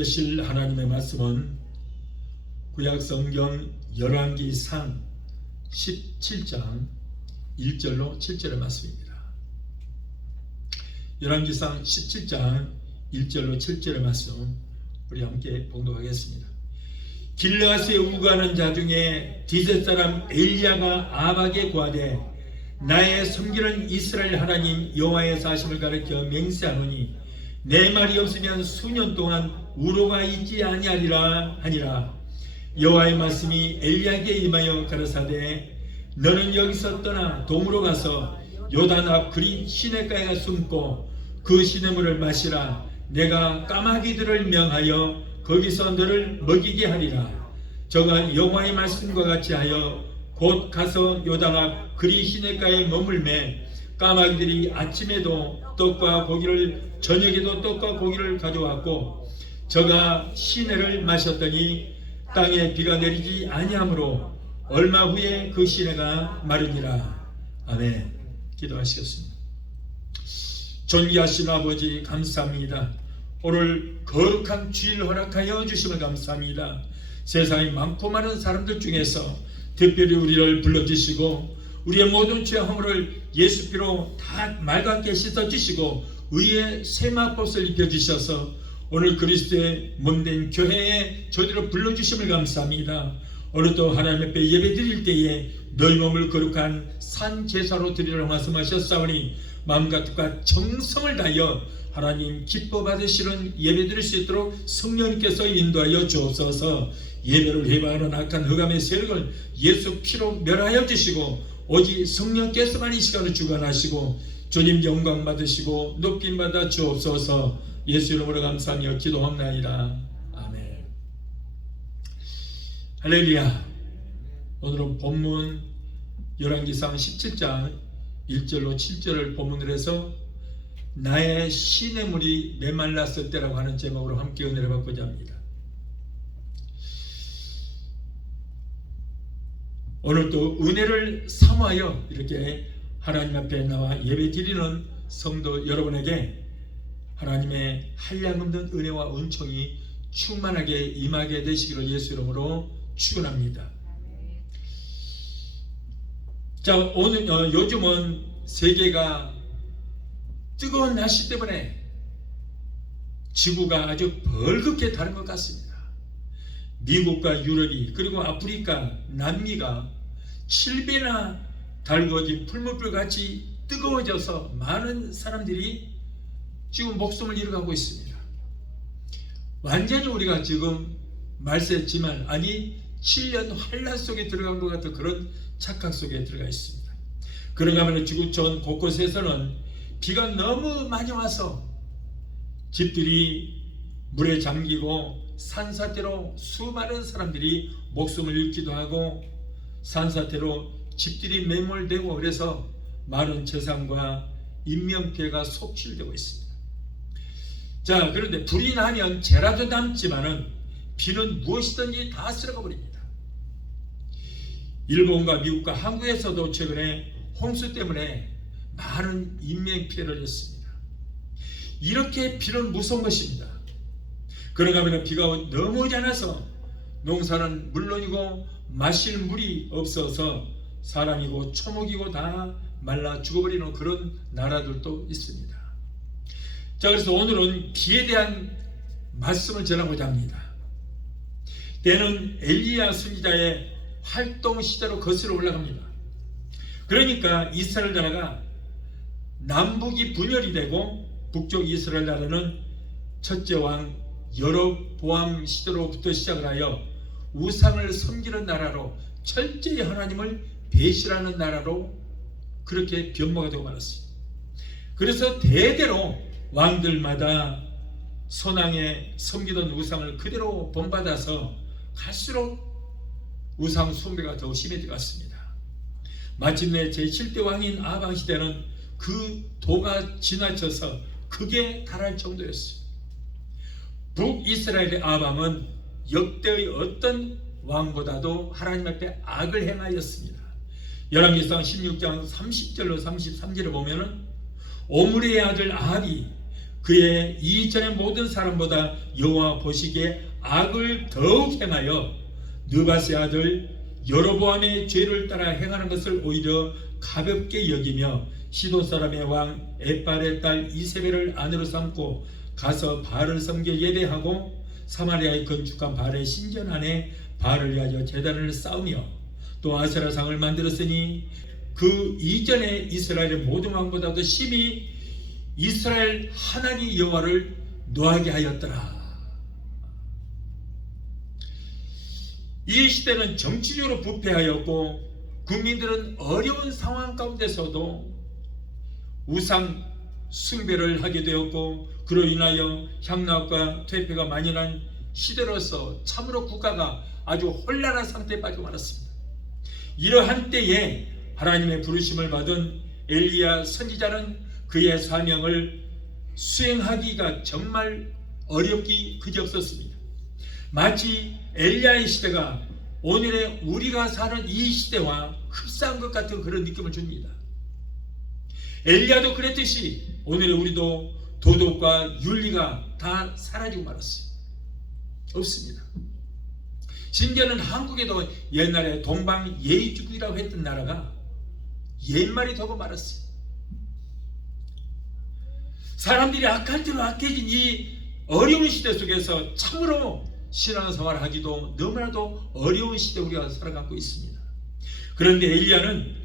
받으실 하나님의 말씀은 구약성경 열왕기상 17장 1절로 7절의 말씀입니다. 열왕기상 17장 1절로 7절의 말씀 우리 함께 봉독하겠습니다. 길르앗에 우거하는 자 중에 디셋 사람 엘리야가 아합에게 고하되 나의 섬기는 이스라엘 하나님 여호와의 사심을 가리켜 맹세하노니 내 말이 없으면 수년 동안 우로가 있지 아니하리라 하니라. 여호와의 말씀이 엘리야에게 임하여 가라사대 너는 여기서 떠나 동으로 가서 요단 앞 그린 시냇가에 숨고 그 시냇물을 마시라. 내가 까마귀들을 명하여 거기서 너를 먹이게 하리라. 저가 여호와의 말씀과 같이 하여 곧 가서 요단 앞 그린 시냇가에 머물매 까마귀들이 아침에도 떡과 고기를 저녁에도 떡과 고기를 가져왔고 저가 시내를 마셨더니 땅에 비가 내리지 아니하므로 얼마 후에 그 시내가 마르니라. 아멘. 기도하시겠습니다. 존귀하신 아버지 감사합니다. 오늘 거룩한 주일 허락하여 주심을 감사합니다. 세상에 많고 많은 사람들 중에서 특별히 우리를 불러주시고 우리의 모든 죄 허물을 예수 피로 다 맑게 씻어주시고 의의 세마법을 입혀주셔서 오늘 그리스도의 몸된 교회에 저희들을 불러주심을 감사합니다. 오늘도 하나님 앞에 예배 드릴 때에 너희 몸을 거룩한 산 제사로 드리라고 말씀하셨사오니 마음과 뜻과 정성을 다하여 하나님 기뻐 받으시는 예배 드릴 수 있도록 성령님께서 인도하여 주옵소서. 예배를 회방하는 악한 흑암의 세력을 예수 피로 멸하여 주시고 오직 성령께서만 이 시간을 주관하시고 주님 영광 받으시고 높임 받아 주옵소서. 예수 이름으로 감사하며 기도합나이다. 아멘. 할렐루야. 오늘은 본문 열왕기상 17장 1절로 7절을 본문으로 해서 나의 시냇물이 메말랐을 때라고 하는 제목으로 함께 은혜를 받고자 합니다. 오늘도 은혜를 사모하여 이렇게 하나님 앞에 나와 예배 드리는 성도 여러분에게 하나님의 한량없는 은혜와 은총이 충만하게 임하게 되시기를 예수 이름으로 축원합니다. 자, 오늘 요즘은 세계가 뜨거운 날씨 때문에 지구가 아주 벌겋게 다른 것 같습니다. 미국과 유럽이 그리고 아프리카, 남미가 7배나 달구어진 풀무불 같이 뜨거워져서 많은 사람들이 지금 목숨을 잃어가고 있습니다. 완전히 우리가 지금 말세지만 아니 7년 환란 속에 들어간 것 같은 그런 착각 속에 들어가 있습니다. 그런가 하면 지구촌 곳곳에서는 비가 너무 많이 와서 집들이 물에 잠기고 산사태로 수많은 사람들이 목숨을 잃기도 하고 산사태로 집들이 매몰되고 그래서 많은 재산과 인명피해가 속출되고 있습니다. 자, 그런데 불이 나면 재라도 남지만은 비는 무엇이든지 다 쓸어가 버립니다. 일본과 미국과 한국에서도 최근에 홍수 때문에 많은 인명피해를 했습니다. 이렇게 비는 무서운 것입니다. 그런가 하면 비가 너무 오지 않아서 농사는 물론이고 마실 물이 없어서 사람이고 초목이고 다 말라 죽어버리는 그런 나라들도 있습니다. 자, 그래서 오늘은 비에 대한 말씀을 전하고자 합니다. 때는 엘리야 선지자의 활동 시대로 거슬러 올라갑니다. 그러니까 이스라엘 나라가 남북이 분열이 되고 북쪽 이스라엘 나라는 첫째 왕 여로보암 시대로부터 시작을 하여 우상을 섬기는 나라로 철저히 하나님을 배신하는 나라로 그렇게 변모가 되고 말았습니다. 그래서 대대로 왕들마다 선왕에 섬기던 우상을 그대로 본받아서 갈수록 우상 숭배가 더 심해져 갔습니다. 마침내 제7대 왕인 아합 왕 시대는 그 도가 지나쳐서 극에 달할 정도였습니다. 북이스라엘의 아합 왕은 역대의 어떤 왕보다도 하나님 앞에 악을 행하였습니다. 열왕기상 16장 30절로 33절에 보면은 오므리의 아들 아합이 그의 이전의 모든 사람보다 여호와 보시기에 악을 더욱 행하여 느바스의 아들 여로보암의 죄를 따라 행하는 것을 오히려 가볍게 여기며 시돈 사람의 왕 에발의 딸 이세벨을 아내로 삼고 가서 바알을 섬겨 예배하고 사마리아에 건축한 바알의 신전 안에 바알을 위하여 제단을 쌓으며 또 아세라상을 만들었으니 그 이전에 이스라엘의 모든 왕보다도 심히 이스라엘 하나님 여호와를 노하게 하였더라. 이 시대는 정치적으로 부패하였고 국민들은 어려운 상황 가운데서도 우상 숭배를 하게 되었고 그로 인하여 향락과 퇴폐가 만연한 시대로서 참으로 국가가 아주 혼란한 상태에 빠져 말았습니다. 이러한 때에 하나님의 부르심을 받은 엘리야 선지자는 그의 사명을 수행하기가 정말 어렵기 그지없었습니다. 마치 엘리야의 시대가 오늘의 우리가 사는 이 시대와 흡사한 것 같은 그런 느낌을 줍니다. 엘리야도 그랬듯이 오늘의 우리도 도덕과 윤리가 다 사라지고 말았어요. 없습니다. 심지어는 한국에도 옛날에 동방 예의주의라고 했던 나라가 옛말이 되고 말았어요. 사람들이 악할 대로 악해진 이 어려운 시대 속에서 참으로 신앙생활을 하기도 너무나도 어려운 시대 우리가 살아가고 있습니다. 그런데 엘리야는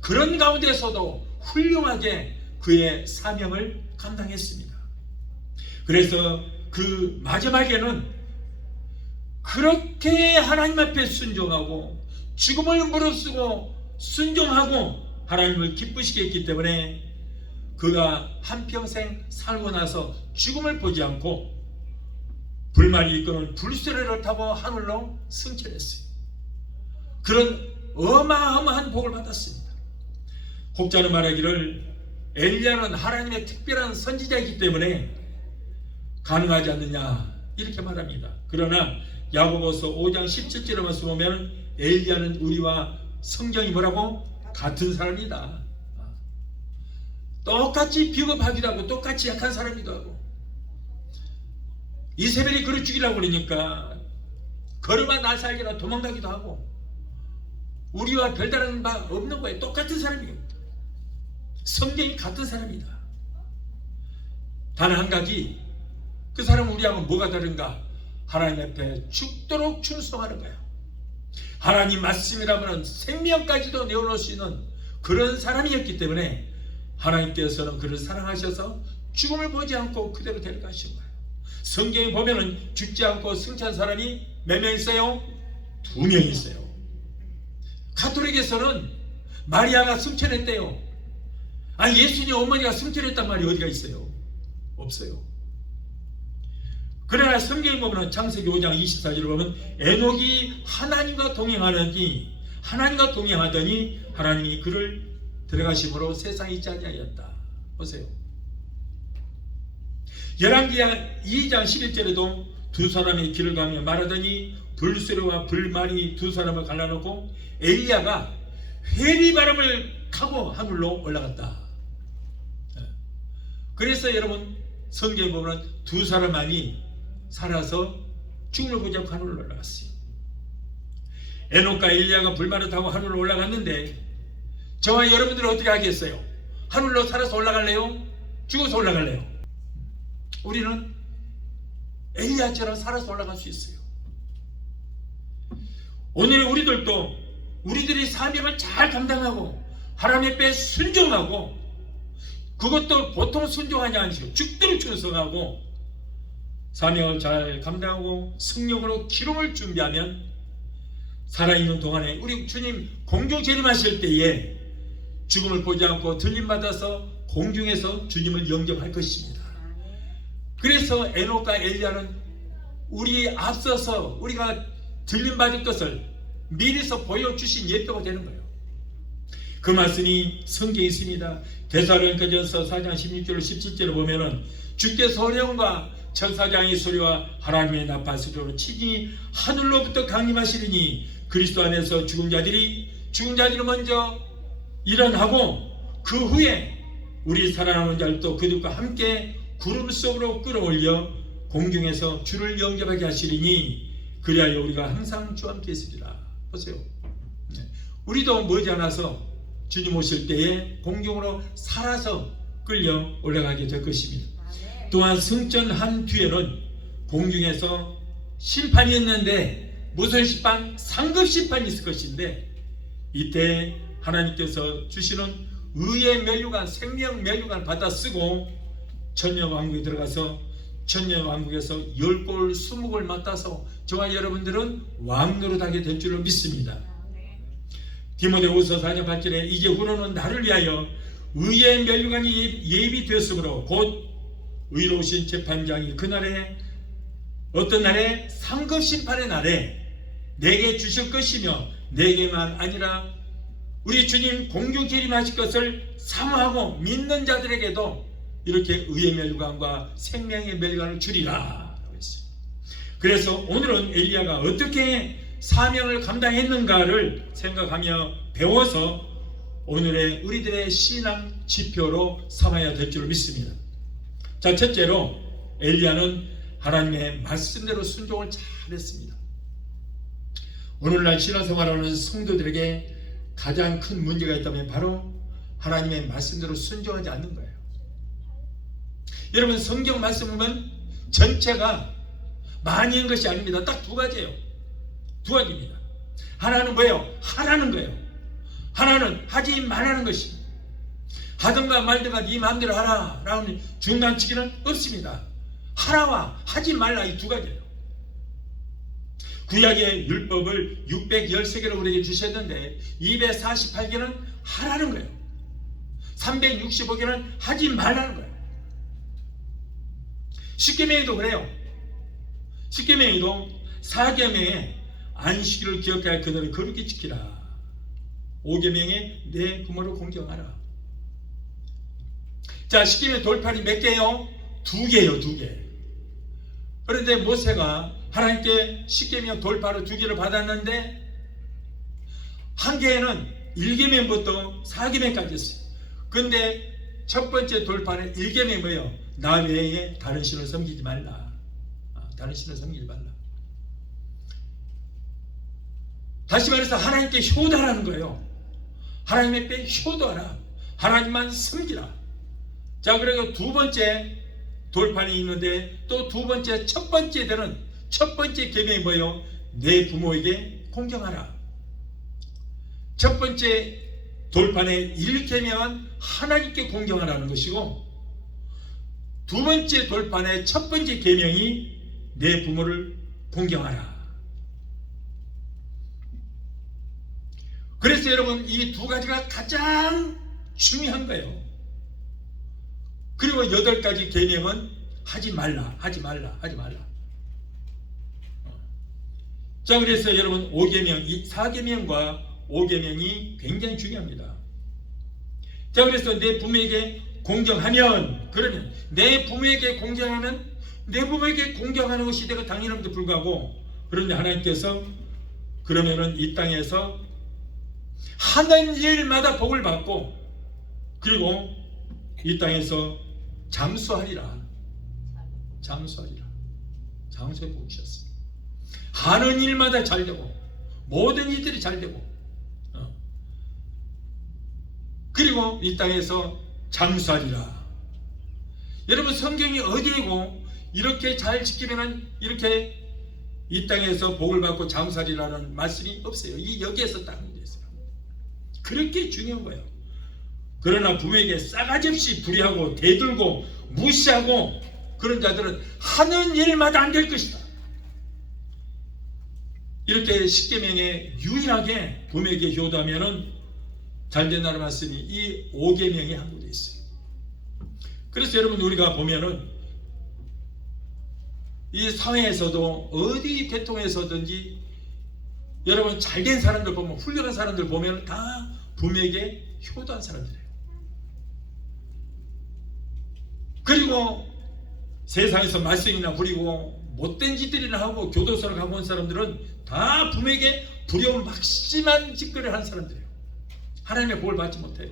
그런 가운데서도 훌륭하게 그의 사명을 감당했습니다. 그래서 그 마지막에는 그렇게 하나님 앞에 순종하고 죽음을 무릅쓰고 순종하고 하나님을 기쁘시게 했기 때문에 그가 한평생 살고 나서 죽음을 보지 않고 불만이 이끄는 불수레를 타고 하늘로 승천했어요. 그런 어마어마한 복을 받았습니다. 혹자는 말하기를 엘리야는 하나님의 특별한 선지자이기 때문에 가능하지 않느냐 이렇게 말합니다. 그러나 야고보서 5장 17절에 말씀 보면 엘리야는 우리와 성경이 뭐라고? 같은 사람이다. 똑같이 비겁하기도 하고 똑같이 약한 사람이기도 하고 이세벨이 그를 죽이려고 그러니까 걸음아 날살기라 도망가기도 하고 우리와 별다른 바 없는 거예요. 똑같은 사람이에요. 성경이 같은 사람이다. 단 한 가지 그 사람은 우리하고 뭐가 다른가? 하나님 앞에 죽도록 충성하는 거예요. 하나님 말씀이라면 생명까지도 내어놓을 수 있는 그런 사람이었기 때문에 하나님께서는 그를 사랑하셔서 죽음을 보지 않고 그대로 데려가신 거예요. 성경에 보면은 죽지 않고 승천한 사람이 몇 명 있어요? 2명 있어요. 가톨릭에서는 마리아가 승천했대요. 아니 예수님 어머니가 승천했단 말이 어디가 있어요? 없어요. 그러나 성경에 보면 창세기 5장 24절을 보면 에녹이 하나님과 동행하더니 하나님이 그를 들어가심으로 세상에 있지 아니하였다. 보세요. 열왕기하 2장 11절에도 두 사람이 길을 가며 말하더니 불수레와 불말이 두 사람을 갈라놓고 엘리야가 회리바람을 타고 하늘로 올라갔다. 그래서 여러분 성경에 보면 두 사람만이 살아서 죽음을 보지 않고 하늘로 올라갔어요. 에녹과 엘리야가 불말을 타고 하늘로 올라갔는데 저와 여러분들은 어떻게 하겠어요? 하늘로 살아서 올라갈래요? 죽어서 올라갈래요? 우리는 엘리야처럼 살아서 올라갈 수 있어요. 오늘 우리들도 우리들이 사명을 잘 감당하고 하나님 앞에 순종하고 그것도 보통 순종하지 않으시고 죽도록 충성하고 사명을 잘 감당하고 성령으로 기름을 준비하면 살아있는 동안에 우리 주님 공중 재림하실 때에 죽음을 보지 않고 들림받아서 공중에서 주님을 영접할 것입니다. 그래서 에녹과 엘리야는 우리 앞서서 우리가 들림받을 것을 미리서 보여주신 예표가 되는 거예요. 그 말씀이 성경에 있습니다. 데살로니가전서 4장 16절 17절을 보면은 주께서 어려움과 천사장의 소리와 하나님의 나팔 소리로 치니 하늘로부터 강림하시리니 그리스도 안에서 죽은 자들이 먼저 일어나고 그 후에 우리 살아남은 자들도 그들과 함께 구름 속으로 끌어올려 공중에서 주를 영접하게 하시리니 그리하여 우리가 항상 주와 함께 있으리라. 보세요. 우리도 머지않아서 주님 오실 때에 공중으로 살아서 끌려 올라가게 될 것입니다. 또한 승천한 뒤에는 공중에서 심판이 있는데 무슨 심판? 상급 심판이 있을 것인데 이때 하나님께서 주시는 의의 면류관, 생명 면류관 받아 쓰고 천년왕국에 들어가서 천년왕국에서 10골 20골 맡아서 저와 여러분들은 왕노릇하게 될 줄을 믿습니다. 디모데후서 4장 8절에 이제 후로는 나를 위하여 의의 면류관이 예비되었으므로 곧 의로우신 재판장이 그날에 어떤 날에 상급 심판의 날에 내게 주실 것이며 내게만 아니라 우리 주님 공중 재림하실 것을 사모하고 믿는 자들에게도 이렇게 의의 면류관과 생명의 면류관을 주리라. 그래서 오늘은 엘리야가 어떻게 사명을 감당했는가를 생각하며 배워서 오늘의 우리들의 신앙 지표로 삼아야 될 줄 믿습니다. 자, 첫째로 엘리야는 하나님의 말씀대로 순종을 잘했습니다. 오늘날 신앙생활하는 성도들에게 가장 큰 문제가 있다면 바로 하나님의 말씀대로 순종하지 않는 거예요. 여러분, 성경 말씀 보면 전체가 많이 한 것이 아닙니다. 딱 두 가지예요. 두 가지입니다. 하나는 뭐예요? 하라는 거예요. 하나는 하지 말라는 것입니다. 하든가 말든가 네 마음대로 하라 라는 중간치기는 없습니다. 하라와 하지 말라, 이 두 가지예요. 구약의 율법을 613개를 우리에게 주셨는데 248개는 하라는 거예요. 365개는 하지 말라는 거예요. 십계명에도 그래요. 십계명에도 4계명에 안식일을 기억하여 그날을 거룩히 지키라. 5계명에 내 부모를 공경하라. 자, 십계명 돌판이 몇 개요? 2개요, 2개. 그런데 모세가 하나님께 십계명 돌파로 2개를 받았는데 한 개는 1계명부터 4계명까지 했어요. 근데 첫 번째 돌파는 1계명이 뭐예요? 나 외에 다른 신을 섬기지 말라. 다른 신을 섬기지 말라. 다시 말해서 하나님께 효도하라는 거예요. 하나님의 때 효도하라. 하나님만 섬기라. 자, 그리고 두 번째 돌판이 있는데 또 두 번째, 첫 번째 되는 첫 번째 계명이 뭐예요? 내 부모에게 공경하라. 첫 번째 돌판의 1계명은 하나님께 공경하라는 것이고 두 번째 돌판의 첫 번째 계명이 내 부모를 공경하라. 그래서 여러분, 이 두 가지가 가장 중요한 거예요. 그리고 8가지 계명은 하지 말라, 하지 말라, 하지 말라. 자, 그래서 여러분 5계명, 4계명과 5계명이 굉장히 중요합니다. 자, 그래서 내 부모에게 공경하면, 그러면 내 부모에게 공경하면 내 부모에게 공경하는 것이 내가 당연함에도 불구하고, 그런데 하나님께서 그러면은 이 땅에서 하는 일마다 복을 받고 그리고 이 땅에서 장수하리라. 장수하리라. 장수의 복을 주셨습니다. 하는 일마다 잘 되고 모든 일들이 잘 되고 그리고 이 땅에서 장수하리라. 여러분, 성경이 어디이고 이렇게 잘 지키면은 이렇게 이 땅에서 복을 받고 장수하리라는 말씀이 없어요. 이 여기에서 딱 문제 있어요. 그렇게 중요한 거예요. 그러나 부모에게 싸가지 없이 불의하고 대들고 무시하고 그런 자들은 하는 일마다 안 될 것이다. 이렇게 십계명에 유일하게 부모에게 효도하면은 잘 된다는 말씀이 이 5계명에 한국에 있어요. 그래서 여러분, 우리가 보면은 이 사회에서도 어디 계통에서든지 여러분 잘된 사람들 보면, 훌륭한 사람들 보면 다 부모에게 효도한 사람들이에요. 그리고 세상에서 말썽이나 부리고 못된 짓들이나 하고 교도소를 가고 온 사람들은 다 부모에게 두려운 막심한 짓거리를 한 사람들이에요. 하나님의 복을 받지 못해요.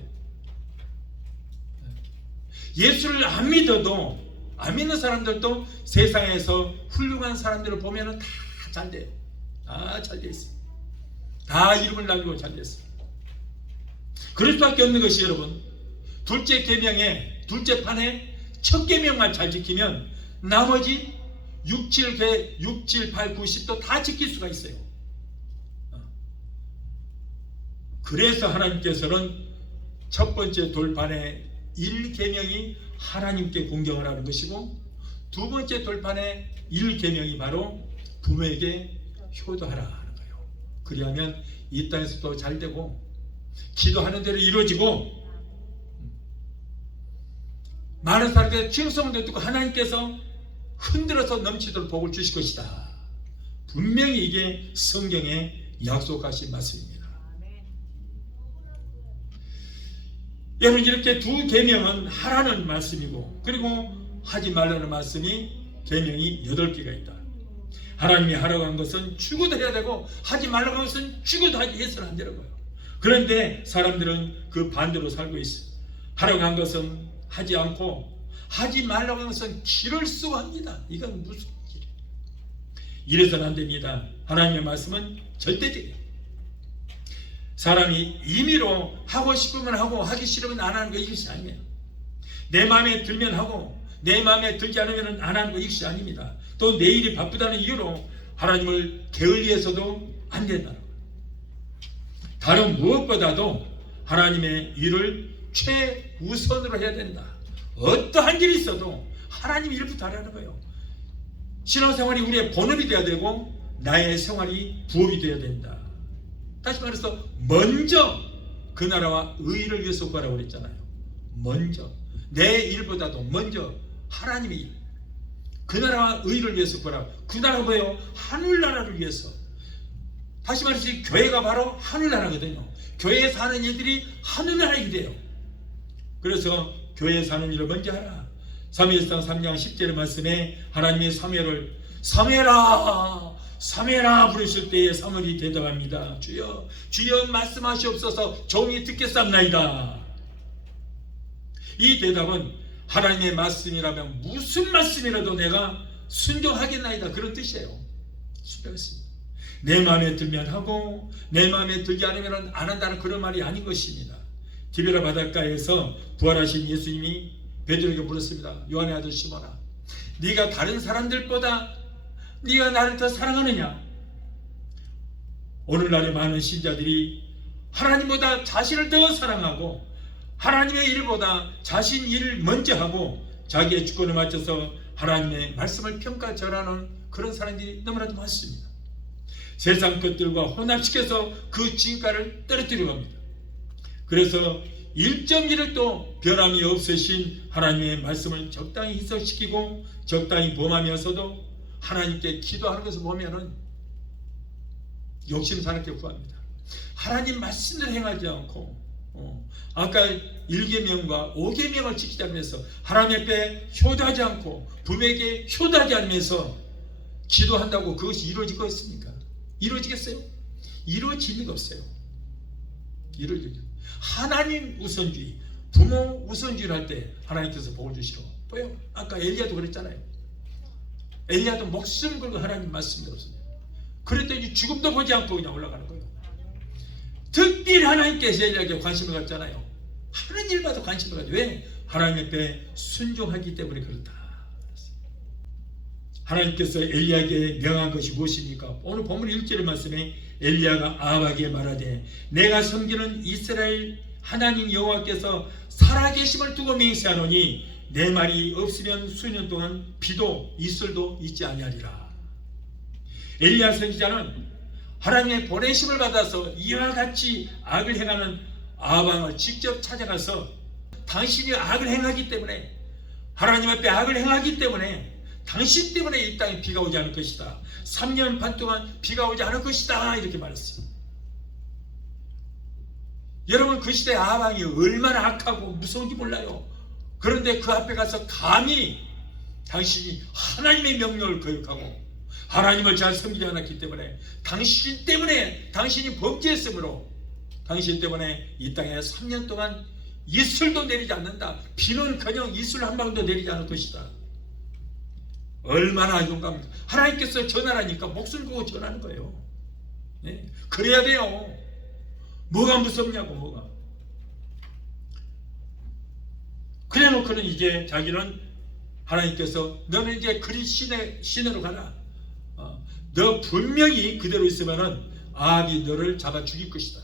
예수를 안 믿어도 안 믿는 사람들도 세상에서 훌륭한 사람들을 보면은 다 잘 돼요. 다 잘 돼 있어요. 다 이름을 날리고 잘 됐어요. 그럴 수밖에 없는 것이 여러분, 둘째 계명에, 둘째 판에 첫 계명만 잘 지키면 나머지 6, 7, 8, 9, 10도 다 지킬 수가 있어요. 그래서 하나님께서는 첫 번째 돌판의 1계명이 하나님께 공경을 하는 것이고, 두 번째 돌판의 1계명이 바로 부모에게 효도하라 하는 거예요. 그리하면 이 땅에서도 잘 되고 기도하는 대로 이루어지고 많은 사람들의 충성도 듣고 하나님께서 흔들어서 넘치도록 복을 주실 것이다. 분명히 이게 성경에 약속하신 말씀입니다. 여러분, 이렇게 두 계명은 하라는 말씀이고, 그리고 하지 말라는 말씀이 계명이 8개가 있다. 하나님이 하라고 한 것은 죽어도 해야 되고, 하지 말라고 한 것은 죽어도 해서는 안 되는 거예요. 그런데 사람들은 그 반대로 살고 있어요. 하라고 한 것은 하지 않고, 하지 말라고 한 것은 길을 쓰고 합니다. 이건 무슨 길이에요? 이래서는 안 됩니다. 하나님의 말씀은 절대적이에요. 사람이 임의로 하고 싶으면 하고 하기 싫으면 안 하는 거, 이것이 아니에요. 내 마음에 들면 하고 내 마음에 들지 않으면 안 하는 거, 이것이 아닙니다. 또 내일이 바쁘다는 이유로 하나님을 게을리해서도 안 된다는 거예요. 다른 무엇보다도 하나님의 일을 최우선으로 해야 된다. 어떠한 일이 있어도 하나님 일부터 하라는 거예요. 신앙생활이 우리의 본업이 되어야 되고 나의 생활이 부업이 되어야 된다. 다시 말해서 먼저 그 나라와 의를 위해서 구하라고 그랬잖아요. 먼저 내 일보다도 먼저 하나님의 일, 그 나라와 의를 위해서 구하라고. 그 나라가 뭐예요? 하늘나라를 위해서. 다시 말해서 교회가 바로 하늘나라거든요. 교회에 사는 일들이 하늘나라 일이에요. 그래서 교회에 사는 일을 먼저 하라. 사무엘상 3장 10절의 말씀에 하나님의 사무엘을 사무엘아 부르실 때에 사무엘이 대답합니다. 주여 주여 말씀하시옵소서, 종이 듣겠사옵나이다. 이 대답은 하나님의 말씀이라면 무슨 말씀이라도 내가 순종하겠나이다, 그런 뜻이에요. 순종했습니다. 내 마음에 들면 하고 내 마음에 들지 않으면 안 한다는 그런 말이 아닌 것입니다. 디베라 바닷가에서 부활하신 예수님이 베드로에게 물었습니다. 요한의 아들 시몬아, 네가 다른 사람들보다 네가 나를 더 사랑하느냐? 오늘날의 많은 신자들이 하나님보다 자신을 더 사랑하고 하나님의 일보다 자신 일을 먼저 하고 자기의 주권을 맞춰서 하나님의 말씀을 평가절하는 그런 사람들이 너무나도 많습니다. 세상 것들과 혼합시켜서 그 진가를 떨어뜨리려 합니다. 그래서 1.1도 변함이 없으신 하나님의 말씀을 적당히 희석시키고 적당히 범하면서도 하나님께 기도하는 것을 보면은 욕심사납게 구합니다. 하나님 말씀을 행하지 않고 아까 1계명과 5계명을 지키지 않으면서 하나님 앞에 효도하지 않고 부모에게 효도하지 않으면서 기도한다고 그것이 이루어지겠습니까? 이루어지겠어요? 이루어질 리가 없어요. 이루어지죠. 하나님 우선주의, 부모 우선주의를 할 때 하나님께서 복을 주시러 보여. 아까 엘리야도 그랬잖아요. 엘리야도 목숨 걸고 하나님 말씀 들었어요. 그랬더니 죽음도 보지 않고 그냥 올라가는 거예요. 특별히 하나님께서 엘리야에게 관심을 갖잖아요. 하는 일마다 관심을 가지고. 왜? 하나님 앞에 순종하기 때문에 그렇다. 하나님께서 엘리야에게 명한 것이 무엇입니까? 오늘 본문 1절의 말씀에 엘리야가 아합에게 말하되 내가 섬기는 이스라엘 하나님 여호와께서 살아계심을 두고 맹세하노니 내 말이 없으면 수년 동안 비도 이슬도 있지 아니하리라. 엘리야 선지자는 하나님의 보내심을 받아서 이와 같이 악을 행하는 아합 왕을 직접 찾아가서 당신이 악을 행하기 때문에, 하나님 앞에 악을 행하기 때문에 당신 때문에 이 땅에 비가 오지 않을 것이다. 3년 반 동안 비가 오지 않을 것이다, 이렇게 말했어요. 여러분, 그 시대 아합 왕이 얼마나 악하고 무서운지 몰라요. 그런데 그 앞에 가서 감히 당신이 하나님의 명령을 거역하고 하나님을 잘 섬기지 않았기 때문에, 당신 때문에, 당신이 범죄했으므로 당신 때문에 이 땅에 3년 동안 이슬도 내리지 않는다. 비는커녕 이슬 한 방울도 내리지 않을 것이다. 얼마나 용감합니까? 하나님께서 전하라니까 목숨 걸고 전하는 거예요. 네? 그래야 돼요. 뭐가 무섭냐고, 뭐가. 그래 놓고는 이제 자기는 하나님께서 너는 이제 그리 시내로 가라. 너 분명히 그대로 있으면은 아합이 너를 잡아 죽일 것이다.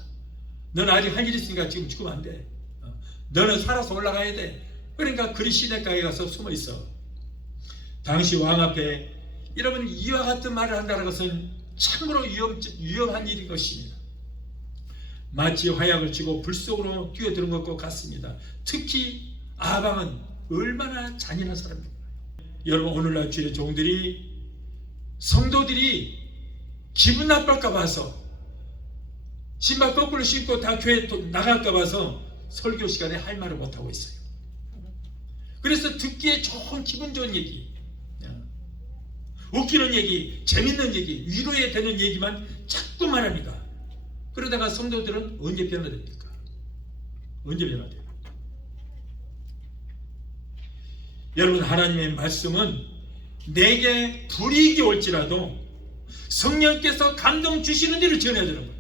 너는 아직 할 일 있으니까 지금 죽으면 안 돼. 너는 살아서 올라가야 돼. 그러니까 그리 시내가에 가서 숨어 있어. 당시 왕 앞에 여러분 이와 같은 말을 한다는 것은 참으로 위험한 일인 것입니다. 마치 화약을 쥐고 불 속으로 뛰어드는 것과 같습니다. 특히 아합은 얼마나 잔인한 사람입니까? 여러분 오늘날 주의 종들이 성도들이 기분 나쁠까 봐서 신발 거꾸로 신고 다 교회 나갈까 봐서 설교 시간에 할 말을 못하고 있어요. 그래서 듣기에 좋은 기분 좋은 얘기, 웃기는 얘기, 재밌는 얘기, 위로에 되는 얘기만 자꾸 말합니다. 그러다가 성도들은 언제 변화됩니까? 언제 변화돼요? 여러분 하나님의 말씀은 내게 불이익이 올지라도 성령께서 감동 주시는 일을 전해야 되는 거예요.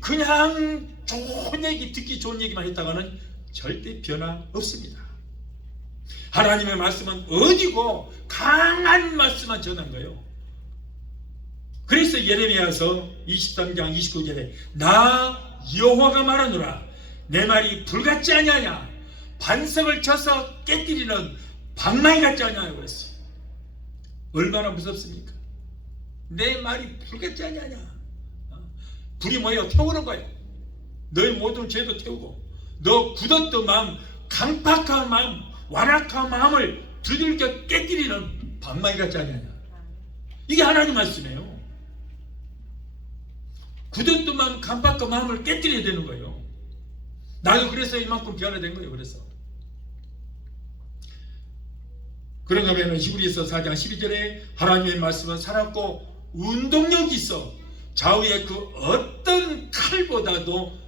그냥 좋은 얘기, 듣기 좋은 얘기만 했다가는 절대 변화 없습니다. 하나님의 말씀은 어디고 강한 말씀만 전한 거예요. 그래서 예레미야서 23장 29절에 나 여호와가 말하노라 내 말이 불같지 아니하냐 반석을 쳐서 깨뜨리는 방망이 같지 아니하냐 그랬어요. 얼마나 무섭습니까? 내 말이 불같지 아니하냐. 불이 뭐예요? 태우는 거예요. 너의 모든 죄도 태우고 너 굳었던 마음, 강팍한 마음, 완악한 마음을 두들겨 깨뜨리는 방망이 같지 아니하냐. 이게 하나님 말씀이에요. 굳었던 마음, 강팍한 마음을 깨뜨려야 되는 거예요. 나도 그래서 이만큼 변화된 거예요. 그래서 그런가 하면 히브리서 4장 12절에 하나님의 말씀은 살았고 운동력이 있어 좌우의 그 어떤 칼보다도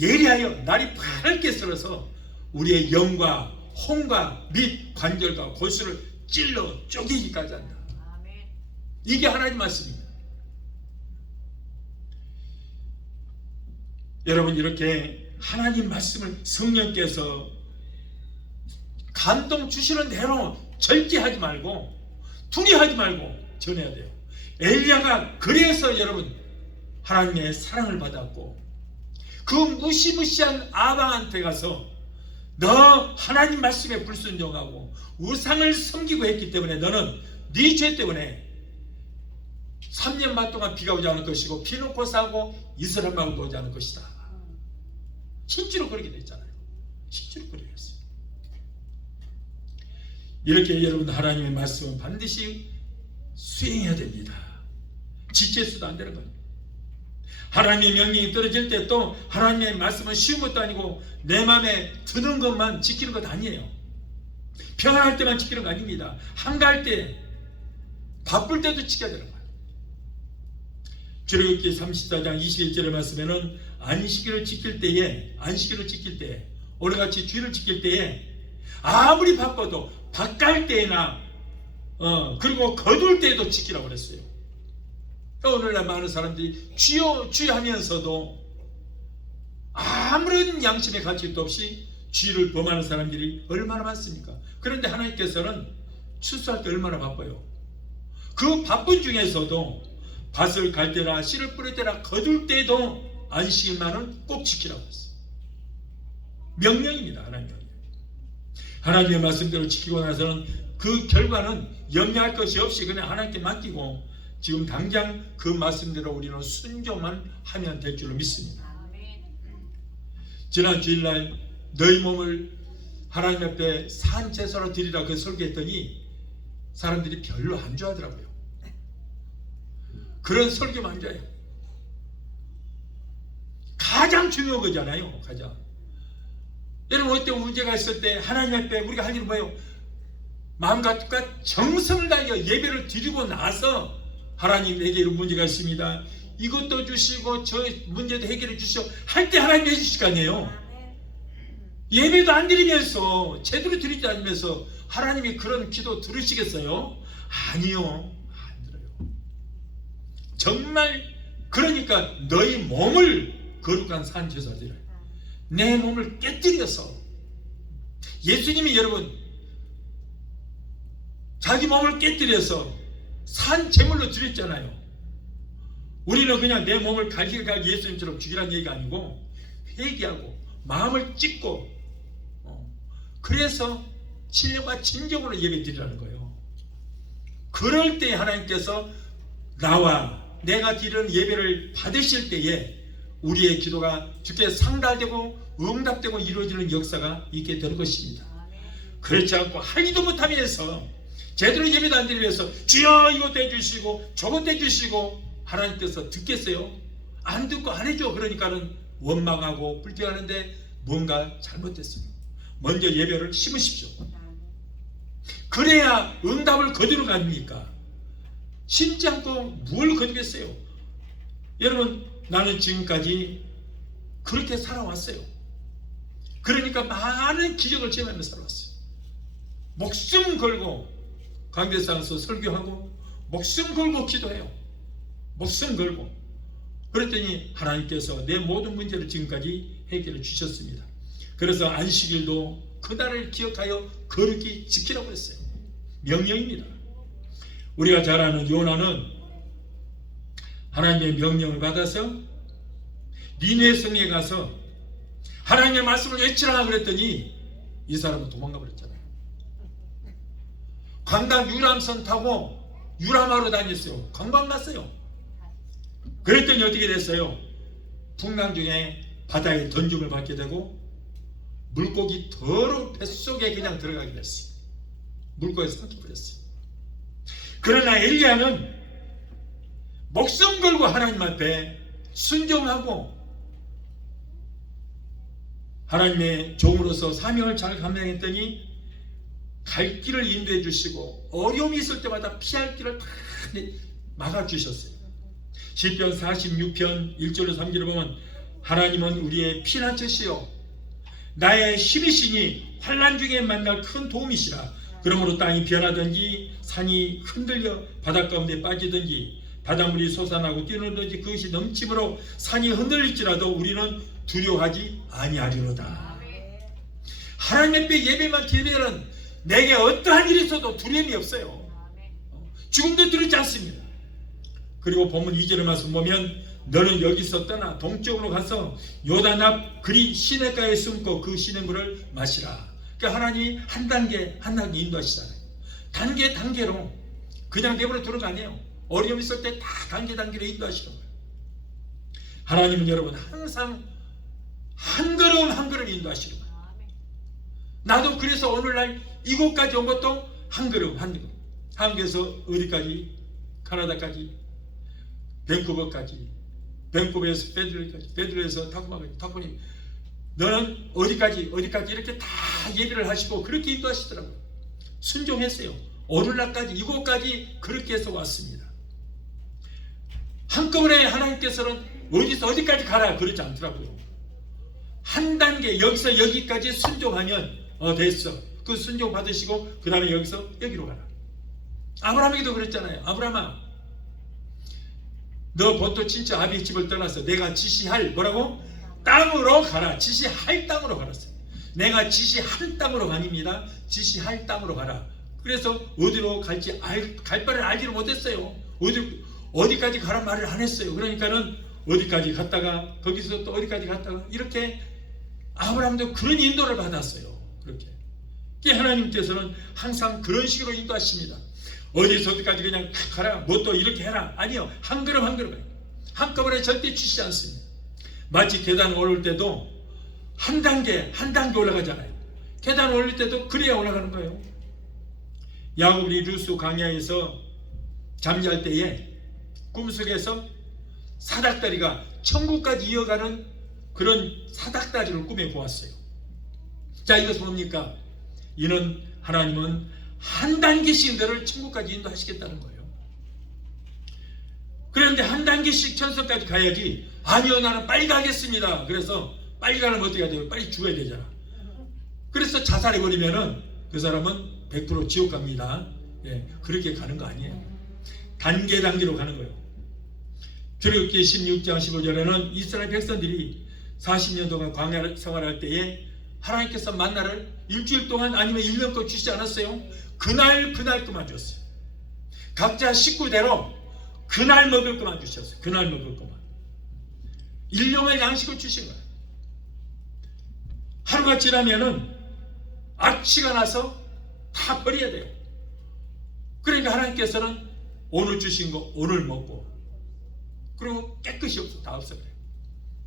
예리하여 날이 밝게 썰어서 우리의 영과 혼과 및 관절과 골수를 찔러 쪼개기까지 한다. 이게 하나님 말씀입니다. 여러분 이렇게 하나님 말씀을 성령께서 감동 주시는 대로 절제하지 말고 두려워하지 말고 전해야 돼요. 엘리야가 그래서 여러분 하나님의 사랑을 받았고 그 무시무시한 아방한테 가서 너 하나님 말씀에 불순종하고 우상을 섬기고 했기 때문에 너는 네 죄 때문에 3년 반 동안 비가 오지 않을 것이고 피놓고 싸고 이스라엘 마을도 오지 않을 것이다. 실제로 그렇게 됐잖아요. 실제로 그렇게 됐어요. 이렇게 여러분 하나님의 말씀은 반드시 수행해야 됩니다. 지체수도 안 되는 거예요. 하나님의 명령이 떨어질 때 또 하나님의 말씀은 쉬운 것도 아니고 내 마음에 드는 것만 지키는 것 아니에요. 평안할 때만 지키는 거 아닙니다. 한가할 때 바쁠 때도 지켜야 되는 거예요. 출애굽기 34장 21절의 말씀에는 안식일을 지킬 때에 오늘같이 주일을 지킬 때에 아무리 바빠도 바깔 때나 그리고 거둘 때도 지키라고 그랬어요. 오늘날 많은 사람들이 주여 주여 하면서도 아무런 양심의 가치도 없이 주의를 범하는 사람들이 얼마나 많습니까? 그런데 하나님께서는 추수할 때 얼마나 바빠요. 그 바쁜 중에서도 밭을 갈 때나 씨를 뿌릴 때나 거둘 때도 안식일만은 꼭 지키라고 했어요. 명령입니다. 하나님의 말씀대로 지키고 나서는 그 결과는 염려할 것이 없이 그냥 하나님께 맡기고 지금 당장 그 말씀대로 우리는 순종만 하면 될 줄로 믿습니다. 지난 주일날 너희 몸을 하나님 앞에 산 제사로 드리라 그 설교했더니 사람들이 별로 안 좋아하더라고요. 그런 설교만 안 좋아해요. 가장 중요한 거잖아요. 가장. 여러분 어때 문제가 있을 때 하나님 앞에 우리가 할 일은 뭐예요? 마음과 뜻과 정성을 다하여 예배를 드리고 나서 하나님에게 이런 문제가 있습니다. 이것도 주시고 저 문제도 해결해 주시오 할 때 하나님 해주실 거 아니에요. 예배도 안 드리면서, 제대로 드리지 않으면서 하나님이 그런 기도 들으시겠어요? 아니요, 안 들어요. 정말 그러니까 너희 몸을 거룩한 산제사지라, 내 몸을 깨뜨려서, 예수님이 여러분 자기 몸을 깨뜨려서 산 제물로 드렸잖아요. 우리는 그냥 내 몸을 갈기갈기 예수님처럼 죽이라는 얘기가 아니고 회개하고 마음을 찢고 그래서 신령과 진정으로 예배 드리라는 거예요. 그럴 때 하나님께서 나와 내가 드리는 예배를 받으실 때에 우리의 기도가 주께 상달되고 응답되고 이루어지는 역사가 있게 되는 것입니다. 그렇지 않고 하기도 못하면서 제대로 예배도 안 드리면서 주여 이것도 해주시고 저것도 해주시고 하나님께서 듣겠어요? 안 듣고 안 해줘. 그러니까는 원망하고 불평하는데 뭔가 잘못됐어요. 먼저 예배를 심으십시오. 그래야 응답을 거두는 거 아닙니까? 심지 않고 뭘 거두겠어요? 여러분, 나는 지금까지 그렇게 살아왔어요. 그러니까 많은 기적을 체험하며 살아왔어요. 목숨 걸고 강대상에서 설교하고 목숨 걸고 기도해요. 목숨 걸고. 그랬더니 하나님께서 내 모든 문제를 지금까지 해결해 주셨습니다. 그래서 안식일도 그날을 기억하여 거룩히 지키라고 했어요. 명령입니다. 우리가 잘 아는 요나는 하나님의 명령을 받아서 니네 성에 가서 하나님의 말씀을 외치라 그랬더니 이 사람은 도망가 버렸잖아요. 강당 유람선 타고 유람하러 다녔어요. 관광 갔어요. 그랬더니 어떻게 됐어요? 풍랑 중에 바다에 던짐을 받게 되고 물고기 더러운 뱃속에 그냥 들어가게 됐어요. 물고기에서 삼켜버렸어요. 그러나 엘리야는 목숨 걸고 하나님 앞에 순종하고 하나님의 종으로서 사명을 잘 감당했더니 갈 길을 인도해 주시고 어려움이 있을 때마다 피할 길을 다 막아주셨어요. 시편 46편 1절로 3절을 보면 하나님은 우리의 피난처시요 나의 힘이시니 환난 중에 만날 큰 도움이시라. 그러므로 땅이 변하든지 산이 흔들려 바닷 가운데 빠지든지 바닷물이 솟아나고 뛰어오르든지 그것이 넘침으로 산이 흔들릴지라도 우리는 두려워하지 아니하리로다. 하나님 앞에 예배만 드리면 내게 어떠한 일이 있어도 두려움이 없어요. 죽음도 두렵지 않습니다. 그리고 본문 2절의 말씀 보면 너는 여기서 떠나 동쪽으로 가서 요단 앞 그리 시냇가에 숨고 그 시냇물을 마시라. 그러니까 하나님이 한 단계 한 단계 인도하시잖아요. 단계 단계로 그냥 내버려 두는 거 아니에요. 어려움 있을 때 다 단계 단계로 인도하시는 거예요. 하나님은 여러분 항상 한 걸음 한 걸음 인도하시는 거예요. 나도 그래서 오늘날 이곳까지 온 것도 한 걸음 한 걸음. 한국에서 어디까지? 카나다까지, 밴쿠버까지, 밴쿠버에서 페드로까지, 페드로에서 타코마까지, 타코니 너는 어디까지 이렇게 다 예비를 하시고 그렇게 인도하시더라고요. 순종했어요. 오늘날까지 이곳까지 그렇게 해서 왔습니다. 한꺼번에 하나님께서는 어디서 어디까지 가라 그러지 않더라고요. 한 단계 여기서 여기까지 순종하면 됐어. 그 순종 받으시고 그 다음에 여기서 여기로 가라. 아브라함에게도 그랬잖아요. 아브라함아, 너 보통 진짜 아비 집을 떠나서 내가 지시할 뭐라고? 땅으로 가라. 지시할 땅으로 가랐어요. 내가 지시한 땅으로 가닙니다. 지시할 땅으로 가라. 그래서 어디로 갈지 갈 바를 알지를 못했어요. 어디까지 가란 말을 안 했어요. 그러니까는 어디까지 갔다가 거기서 또 어디까지 갔다가 이렇게 아브라함도 그런 인도를 받았어요. 그렇게. 하나님께서는 항상 그런 식으로 인도하십니다. 어디서 어디까지 그냥 가라, 뭐 또 이렇게 해라. 아니요. 한 걸음 한 걸음 한꺼번에 절대 주시지 않습니다. 마치 계단 오를 때도 한 단계 올라가잖아요. 계단 올릴 때도 그래야 올라가는 거예요. 야곱이 루스 광야에서 잠잘 때에 꿈속에서 사닥다리가 천국까지 이어가는 그런 사닥다리를 꿈에 보았어요. 자, 이것은 뭡니까? 이는 하나님은 한 단계씩 너를 천국까지 인도하시겠다는 거예요. 그런데 한 단계씩 천국까지 가야지. 아니요, 나는 빨리 가겠습니다. 그래서 빨리 가려면 어떻게 해야 돼요? 빨리 죽어야 되잖아. 그래서 자살해버리면은 그 사람은 100% 지옥 갑니다. 예, 그렇게 가는 거 아니에요. 단계로 가는 거예요. 출애굽기 16장 15절에는 이스라엘 백성들이 40년 동안 광야 생활할 때에 하나님께서 만나를 일주일 동안 아니면 1년껏 주시지 않았어요? 그날만 줬어요. 각자 식구대로 그날 먹을 것만 주셨어요. 그날 먹을 것만. 일용할 양식을 주신 거예요. 하루가 지나면은 악취가 나서 다 버려야 돼요. 그러니까 하나님께서는 오늘 주신 거 오늘 먹고, 그리고 깨끗이 다 없어버려요.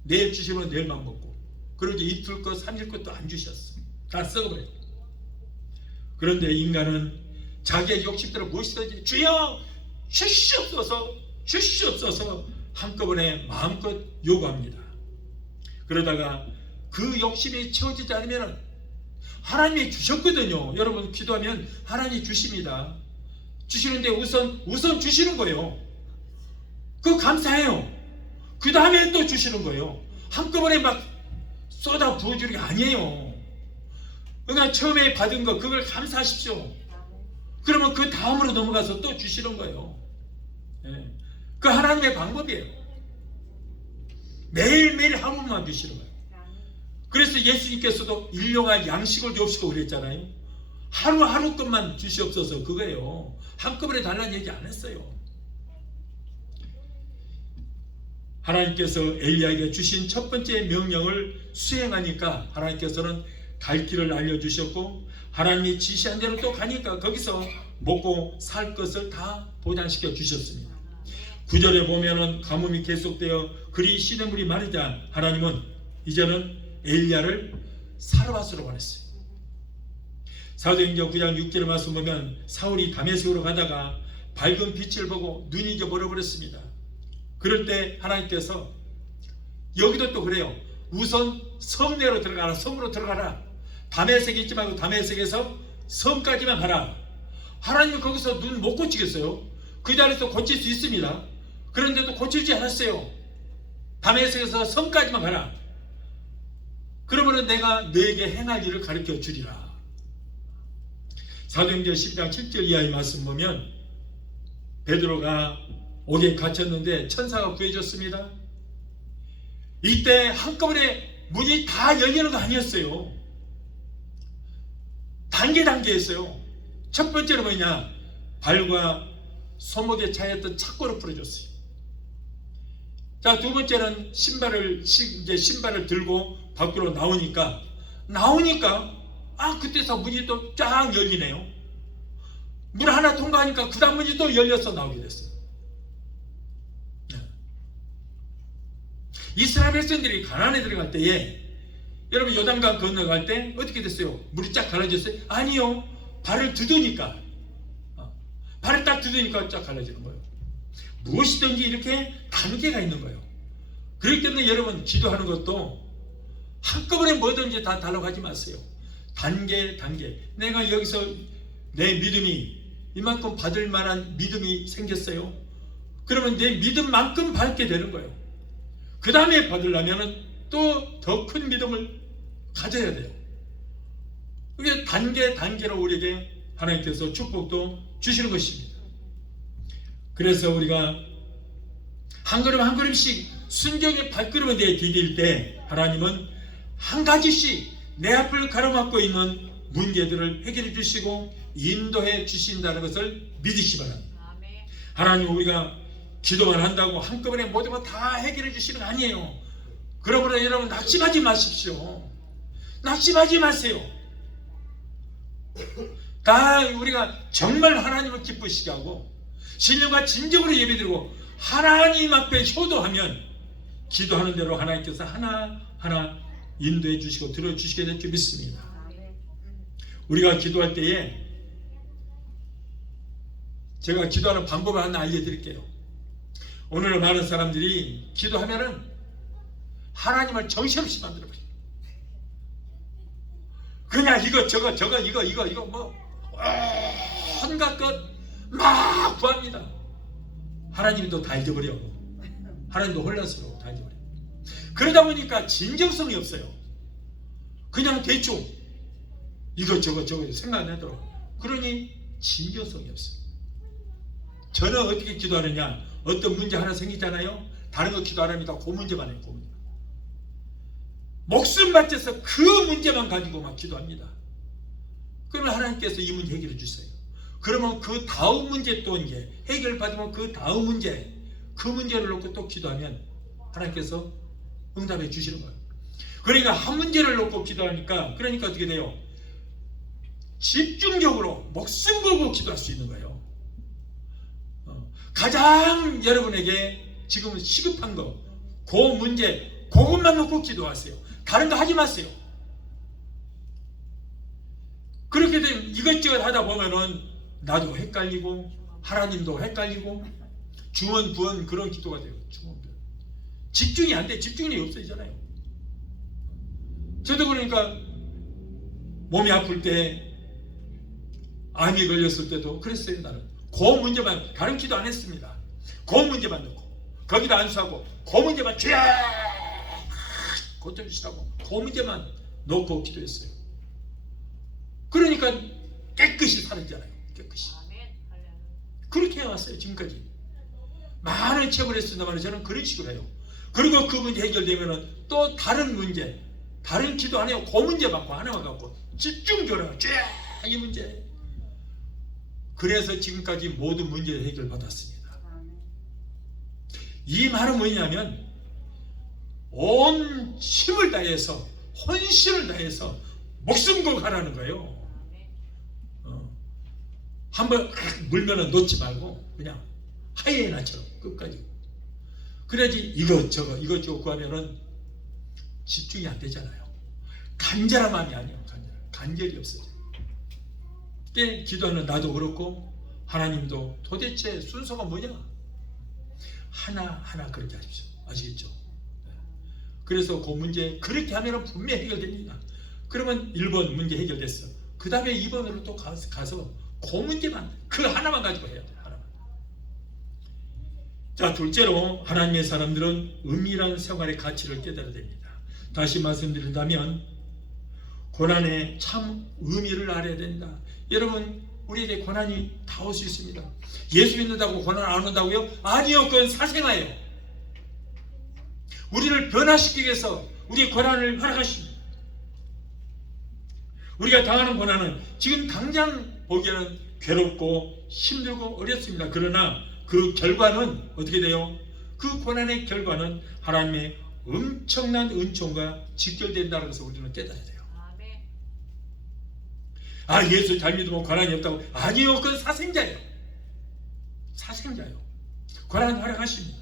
내일 주시면 내일만 먹고, 그리고 이틀 것 3일 것도 안 주셨어. 다 썩어버려요. 그런데 인간은 자기의 욕심대로 무엇이든지 주여 주시옵소서 한꺼번에 마음껏 요구합니다. 그러다가 그 욕심이 채워지지 않으면 하나님이 주셨거든요. 여러분 기도하면 하나님이 주십니다. 주시는데 우선 주시는 거예요. 그거 감사해요. 그 다음에 또 주시는 거예요. 한꺼번에 막 쏟아 부어주는 게 아니에요. 그러니까 처음에 받은 거 그걸 감사하십시오. 그러면 그 다음으로 넘어가서 또 주시는 거예요. 예. 그 하나님의 방법이에요. 매일매일 한 번만 주시는 거예요. 그래서 예수님께서도 일용할 양식을 줍시고 그랬잖아요. 하루하루 것만 주시옵소서 그거예요. 한꺼번에 달라는 얘기 안 했어요. 하나님께서 엘리야에게 주신 첫 번째 명령을 수행하니까 하나님께서는 갈 길을 알려주셨고, 하나님이 지시한 대로 또 가니까 거기서 먹고 살 것을 다 보장시켜 주셨습니다. 9절에 보면은 가뭄이 계속되어 그리 시냇물이 마르자 하나님은 이제는 엘리야를 사르밧으로 보냈어요. 사도행전 9장 6절의 말씀 보면 사울이 다메섹으로 가다가 밝은 빛을 보고 눈이 잊어버렸습니다. 그럴 때 하나님께서 여기도 또 그래요. 우선 성내로 들어가라. 성으로 들어가라. 다메섹에 있지 말고 다메섹에서 성까지만 가라. 하나님은 거기서 눈 못 고치겠어요. 그 자리에서 고칠 수 있습니다. 그런데도 고치지 않았어요. 다메섹에서 성까지만 가라. 그러면 내가 너에게 행할 일을 가르쳐 주리라. 사도행전 10장 7절 이하의 말씀 보면 베드로가 옥에 갇혔는데 천사가 구해줬습니다. 이때 한꺼번에 문이 다 열리는 거 아니었어요. 단계였어요. 첫 번째로 뭐냐? 발과 손목에 차였던 착고를 풀어줬어요. 자, 두 번째는 신발을 들고 밖으로 나오니까 그때서 문이 또 쫙 열리네요. 문 하나 통과하니까 그 다음 문이 또 열려서 나오게 됐어요. 이스라엘 백성들이 가나안에 들어갈 때에 여러분 요단강 건너갈 때 어떻게 됐어요? 물이 쫙 갈라졌어요? 아니요. 발을 딱 디디니까 쫙 갈라지는 거예요. 무엇이든지 이렇게 단계가 있는 거예요. 그렇기 때문에 여러분 기도하는 것도 한꺼번에 뭐든지 다 달라고 하지 마세요. 단계. 내가 여기서 내 믿음이 이만큼 받을 만한 믿음이 생겼어요. 그러면 내 믿음만큼 받게 되는 거예요. 그 다음에 받으려면 또 더 큰 믿음을 가져야 돼요. 그게 단계로 우리에게 하나님께서 축복도 주시는 것입니다. 그래서 우리가 한 걸음 한 걸음씩 순종의 발걸음에 대해 디딜 때 하나님은 한 가지씩 내 앞을 가로막고 있는 문제들을 해결해 주시고 인도해 주신다는 것을 믿으시 바랍니다. 하나님 우리가 기도만 한다고 한꺼번에 모든 거 다 해결해 주시는 거 아니에요. 그러므로 여러분 낙심하지 마십시오. 낙심하지 마세요. 다 우리가 정말 하나님을 기쁘시게 하고 신령과 진정으로 예배드리고 하나님 앞에 효도하면 기도하는 대로 하나님께서 하나하나 인도해 주시고 들어주시게 될 줄 믿습니다. 우리가 기도할 때에 제가 기도하는 방법을 하나 알려드릴게요. 오늘 많은 사람들이 기도하면은 하나님을 정신없이 만들어버려요. 그냥 이거 뭐 온갖 것 막 구합니다. 하나님도 다 잊어버려. 하나님도 혼란스러워. 다 잊어버려. 그러다 보니까 진정성이 없어요. 그냥 대충 이것저것 생각 안 나더라고. 그러니 진정성이 없어. 저는 어떻게 기도하느냐? 어떤 문제 하나 생기잖아요. 다른 거 기도 안 합니다. 그 문제만 해요. 그 문제. 목숨 바쳐서 그 문제만 가지고 막 기도합니다. 그러면 하나님께서 이 문제 해결해 주세요. 그러면 그 다음 문제 또 이제 해결받으면 그 다음 문제, 그 문제를 놓고 또 기도하면 하나님께서 응답해 주시는 거예요. 그러니까 한 문제를 놓고 기도하니까, 그러니까 어떻게 돼요? 집중적으로 목숨 걸고 기도할 수 있는 거예요. 가장 여러분에게 지금 시급한 거, 그 문제, 그것만 놓고 기도하세요. 다른 거 하지 마세요. 그렇게 되면 이것저것 하다 보면은 나도 헷갈리고 하나님도 헷갈리고 중언부언 그런 기도가 돼요. 중언부언. 집중이 안 돼. 집중력이 없어지잖아요. 저도 그러니까 몸이 아플 때, 암이 걸렸을 때도 그랬어요. 나는 그 문제만, 다른 기도 안 했습니다. 그 문제만 놓고 거기다 안수하고 그 문제만 죄야 고쳐주시라고 그 문제만 놓고 기도했어요. 그러니까 깨끗이 살았잖아요. 깨끗이. 그렇게 해왔어요. 지금까지 많은 체험을 했습니다만 저는 그런 식으로 해요. 그리고 그 문제 해결되면은 또 다른 문제, 다른 기도 안 해요. 그 문제만 하나만 갖고 집중적으로 죄야 이 문제. 그래서 지금까지 모든 문제를 해결받았습니다. 이 말은 뭐냐면 온 힘을 다해서, 혼신을 다해서 목숨 걸고 하라는 거예요. 한번 물면은 놓지 말고 그냥 하이에나처럼 끝까지. 그래야지 이것저것 구하면은 집중이 안 되잖아요. 간절한 마음이 아니에요. 간절이 없어요. 그때 기도하는 나도 그렇고 하나님도 도대체 순서가 뭐냐? 하나하나 그렇게 하십시오. 아시겠죠? 그래서 그 문제 그렇게 하면 분명히 해결됩니다. 그러면 1번 문제 해결됐어. 그 다음에 2번으로 또 가서 그 문제만, 그 하나만 가지고 해야 돼요. 하나만. 자, 둘째로 하나님의 사람들은 은밀한 생활의 가치를 깨달아야 됩니다. 다시 말씀드린다면 고난의 참 의미를 알아야 된다. 여러분, 우리에게 고난이 다 올 수 있습니다. 예수 믿는다고 고난 안 온다고요? 아니요, 그건 사생아예요. 우리를 변화시키기 위해서 우리의 고난을 허락하십니다. 우리가 당하는 고난은 지금 당장 보기에는 괴롭고 힘들고 어렵습니다. 그러나 그 결과는 어떻게 돼요? 그 고난의 결과는 하나님의 엄청난 은총과 직결된다는 것을 우리는 깨달아야 돼요. 아, 예수 잘 믿으면 고난이 없다고? 아니요, 그건 사생자예요. 사생자예요. 고난 허락하십니다.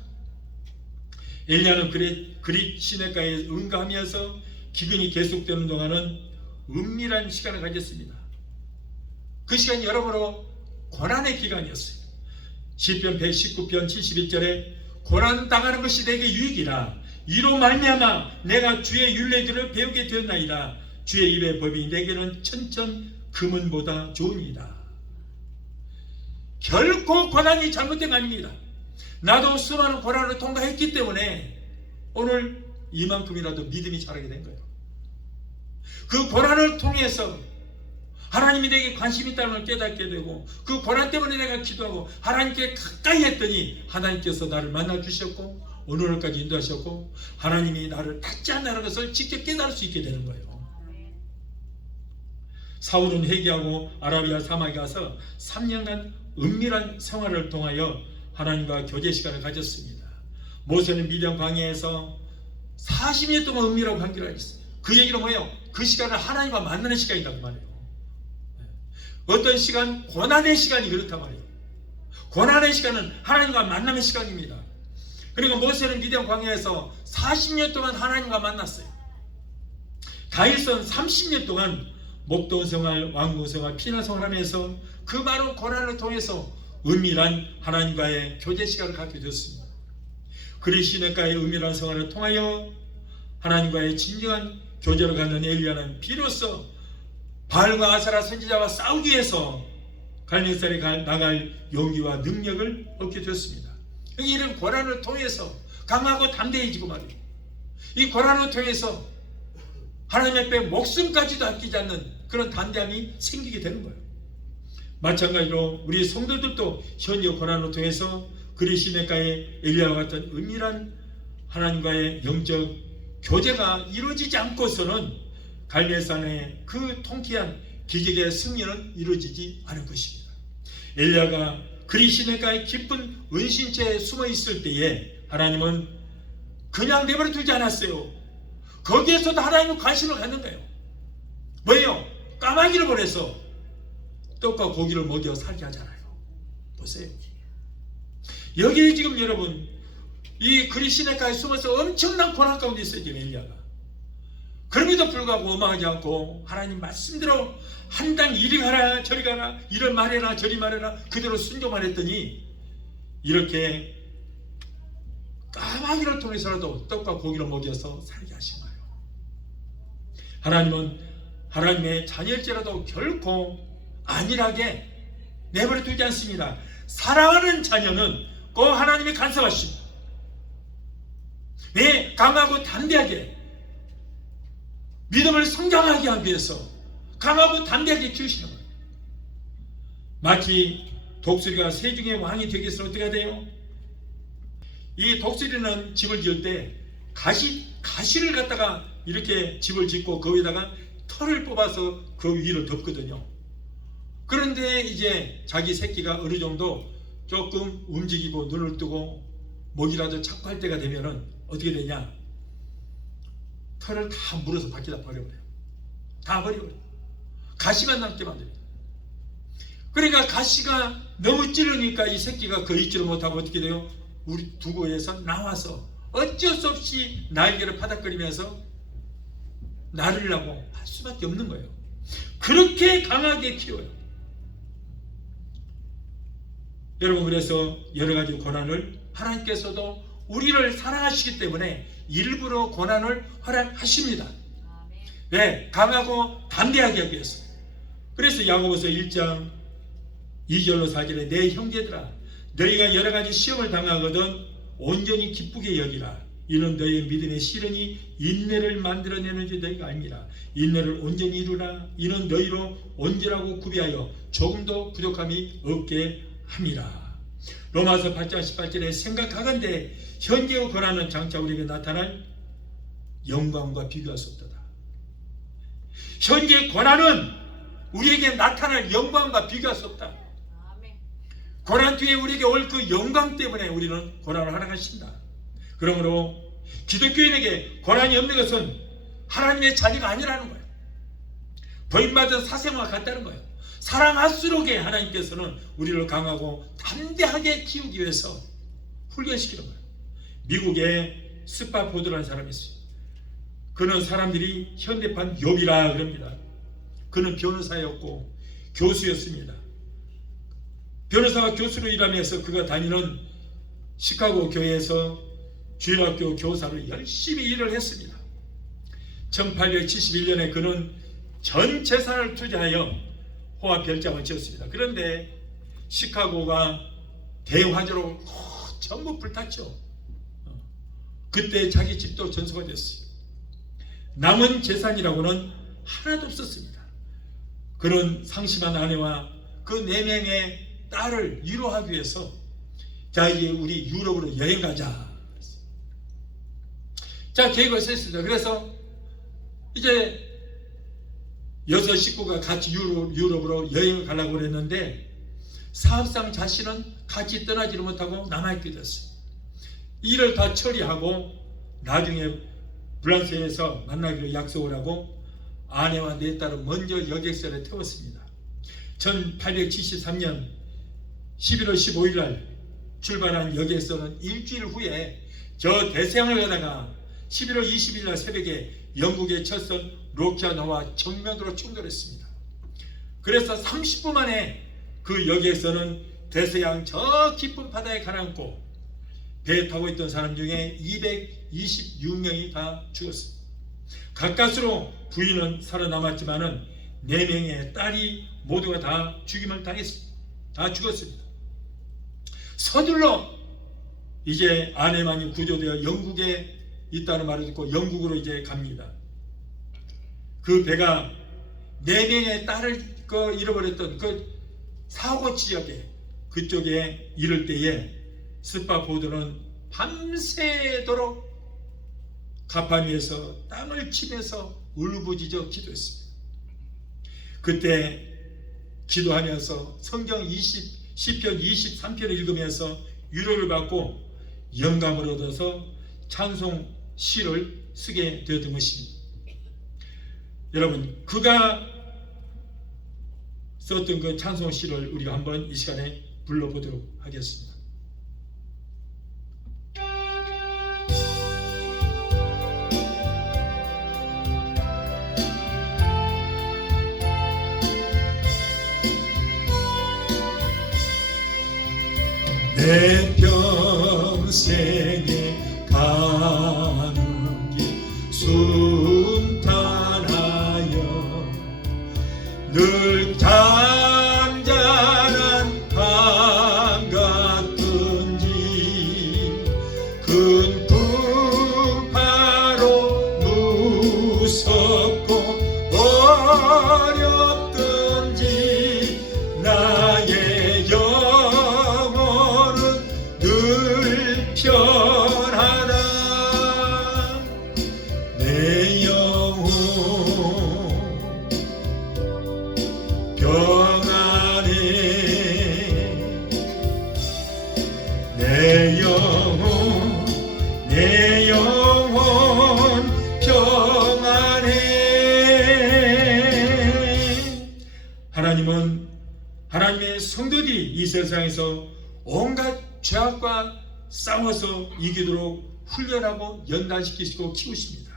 엘리야는 그릿 시냇가에 응가하면서 기근이 계속되는 동안은 은밀한 시간을 가졌습니다. 그 시간이 여러모로 고난의 기간이었어요. 시편 119편 71절에 고난 당하는 것이 내게 유익이라 이로 말미암아 내가 주의 율례들을 배우게 되었나이다. 주의 입의 법이 내게는 천천 금은보다 좋으니이다. 결코 고난이 잘못된 거 아닙니다. 나도 수많은 고난을 통과했기 때문에 오늘 이만큼이라도 믿음이 자라게 된 거예요. 그 고난을 통해서 하나님이 내게 관심이 있다는 걸 깨닫게 되고 그 고난 때문에 내가 기도하고 하나님께 가까이 했더니 하나님께서 나를 만나 주셨고 오늘까지 인도하셨고 하나님이 나를 닫지 않는다는 것을 직접 깨달을 수 있게 되는 거예요. 사울은 회개하고 아라비아 사막에 가서 3년간 은밀한 생활을 통하여 하나님과 교제 시간을 가졌습니다. 모세는 미디안 광야에서 40년 동안 은밀한 관계를 가졌어요. 그 얘기는 뭐예요? 그 시간을 하나님과 만나는 시간이라고 말해요. 어떤 시간? 고난의 시간이 그렇단 말이에요. 고난의 시간은 하나님과 만남의 시간입니다. 그리고 모세는 미디안 광야에서 40년 동안 하나님과 만났어요. 다윗은 30년 동안 목동 생활, 왕궁 생활, 피난 생활하면서 그 많은 고난을 통해서 은밀한 하나님과의 교제 시간을 갖게 되었습니다. 그리 시냇가의 은밀한 생활을 통하여 하나님과의 진정한 교제를 갖는 엘리야는 비로소 바알과 아세라 선지자와 싸우기 위해서 갈멜산에 나갈 용기와 능력을 얻게 되었습니다. 이런 고난을 통해서 강하고 담대해지고 말이에요. 이 고난을 통해서 하나님 앞에 목숨까지도 아끼지 않는 그런 담대함이 생기게 되는 거예요. 마찬가지로 우리 성도들도 현재 고난을 통해서 그리시네가의 엘리야와 같은 은밀한 하나님과의 영적 교제가 이루어지지 않고서는 갈멜산의 그 통쾌한 기적의 승리는 이루어지지 않을 것입니다. 엘리야가 그리시네가의 깊은 은신처에 숨어 있을 때에 하나님은 그냥 내버려 두지 않았어요. 거기에서도 하나님은 관심을 갖는 거예요. 뭐예요? 까마귀를 보내서 떡과 고기를 먹여 살게 하잖아요. 보세요. 여기에 지금 여러분 이 그리시네가에 숨어서 엄청난 고난 가운데 있어요. 지금 엘리야가. 그럼에도 불구하고 원망하지 않고 하나님 말씀대로 한당 이리 가라 저리 가라 이를 말해라 저리 말해라 그대로 순종만 했더니 이렇게 까마귀를 통해서라도 떡과 고기를 먹여서 살게 하신 거예요. 하나님은 하나님의 자녀일지라도 결코 안일하게 내버려 두지 않습니다. 사랑하는 자녀는 꼭 하나님이 간섭하십니다. 왜? 강하고 담대하게 믿음을 성장하게 하기 위해서 강하고 담대하게 키우시는 거예요. 마치 독수리가 새중의 왕이 되기 위해서 어떻게 해야 돼요? 이 독수리는 집을 지을 때 가시를 갖다가 이렇게 집을 짓고 그 위에다가 털을 뽑아서 그 위를 덮거든요. 그런데 이제 자기 새끼가 어느 정도 조금 움직이고 눈을 뜨고 먹이라도 찾고 할 때가 되면은 어떻게 되냐? 털을 다 물어서 밖에다 버려버려요. 다 버려버려요. 가시만 남게 만듭니다. 그러니까 가시가 너무 찌르니까 이 새끼가 그 있지를 못하고 어떻게 돼요? 우리 두고에서 나와서 어쩔 수 없이 날개를 파닥거리면서 나르려고 할 수밖에 없는 거예요. 그렇게 강하게 키워요. 여러분, 그래서 여러 가지 고난을 하나님께서도 우리를 사랑하시기 때문에 일부러 고난을 허락하십니다. 왜? 강하고 담대하게 하기 위해서. 그래서 야고보서 1장 2절로 4절에 내 형제들아 너희가 여러 가지 시험을 당하거든 온전히 기쁘게 여기라. 이는 너희의 믿음의 실현이 인내를 만들어내는 줄 너희가 압니다. 인내를 온전히 이루라. 이는 너희로 온전하고 구비하여 조금도 부족함이 없게 함이라. 로마서 8장 18절에 생각하건대 현재의 고난은 장차 우리에게 나타날 영광과 비교할 수 없도다. 현재의 고난은 우리에게 나타날 영광과 비교할 수 없다. 고난 뒤에 우리에게 올 그 영광 때문에 우리는 고난을 허락하신다. 그러므로 기독교인에게 고난이 없는 것은 하나님의 자녀가 아니라는 거예요. 버림받은 사생과 같다는 거예요. 사랑할수록에 하나님께서는 우리를 강하고 담대하게 키우기 위해서 훈련시키는 거예요. 미국에 스파포드라는 사람이 있어요. 그는 사람들이 현대판 욥이라 그럽니다. 그는 변호사였고 교수였습니다. 변호사와 교수로 일하면서 그가 다니는 시카고 교회에서 주일학교 교사로 열심히 일을 했습니다. 1871년에 그는 전 재산을 투자하여 호화 별장을 지었습니다. 그런데 시카고가 대화재로 전부 불탔죠. 그때 자기 집도 전소가 됐어요. 남은 재산이라고는 하나도 없었습니다. 그런 상심한 아내와 그 4명의 딸을 위로하기 위해서 자 이제 우리 유럽으로 여행 가자. 자 계획을 세웠습니다. 그래서 이제 6 식구가 같이 유럽으로 여행을 가려고 그랬는데 사업상 자신은 같이 떠나지를 못하고 남아있게 됐어요. 일을 다 처리하고 나중에 프랑스에서 만나기로 약속을 하고 아내와 4딸은 먼저 여객선에 태웠습니다. 1873년 11월 15일 날 출발한 여객선은 일주일 후에 저 대서양을 가다가 11월 20일 날 새벽에 영국의 첫선 록자너와 정면으로 충돌했습니다. 그래서 30분 만에 그 여객선은 대서양 저 깊은 바다에 가라앉고 배에 타고 있던 사람 중에 226명이 다 죽었습니다. 가까스로 부인은 살아남았지만은 4명의 딸이 모두가 다 죽임을 당했습니다. 다 죽었습니다. 서둘러 이제 아내만이 구조되어 영국에 있다는 말을 듣고 영국으로 이제 갑니다. 그 배가 4명의 딸을 잃어버렸던 그 사고 지역에 그쪽에 이를 때에 스파포드는 밤새도록 가판 위에서 땅을 치면서 울부짖어 기도했습니다. 그때 기도하면서 성경 10편 23편을 읽으면서 위로를 받고 영감을 얻어서 찬송 시를 쓰게 되었던 것입니다. 여러분, 그가 썼던 그 찬송 시를 우리가 한번 이 시간에 불러보도록 하겠습니다. 내 평생에 가는 길 순탄하여 늘 잔잔한 밤 같은지 큰 풍파로 무섭고 어렵든지 나의 영혼은 늘 편하다. 내 영혼 평안해. 내 영혼 평안해. 하나님은 하나님의 성도들이 이 세상에서 온갖 죄악과 싸워서 이기도록 훈련하고 연단시키시고 키우십니다.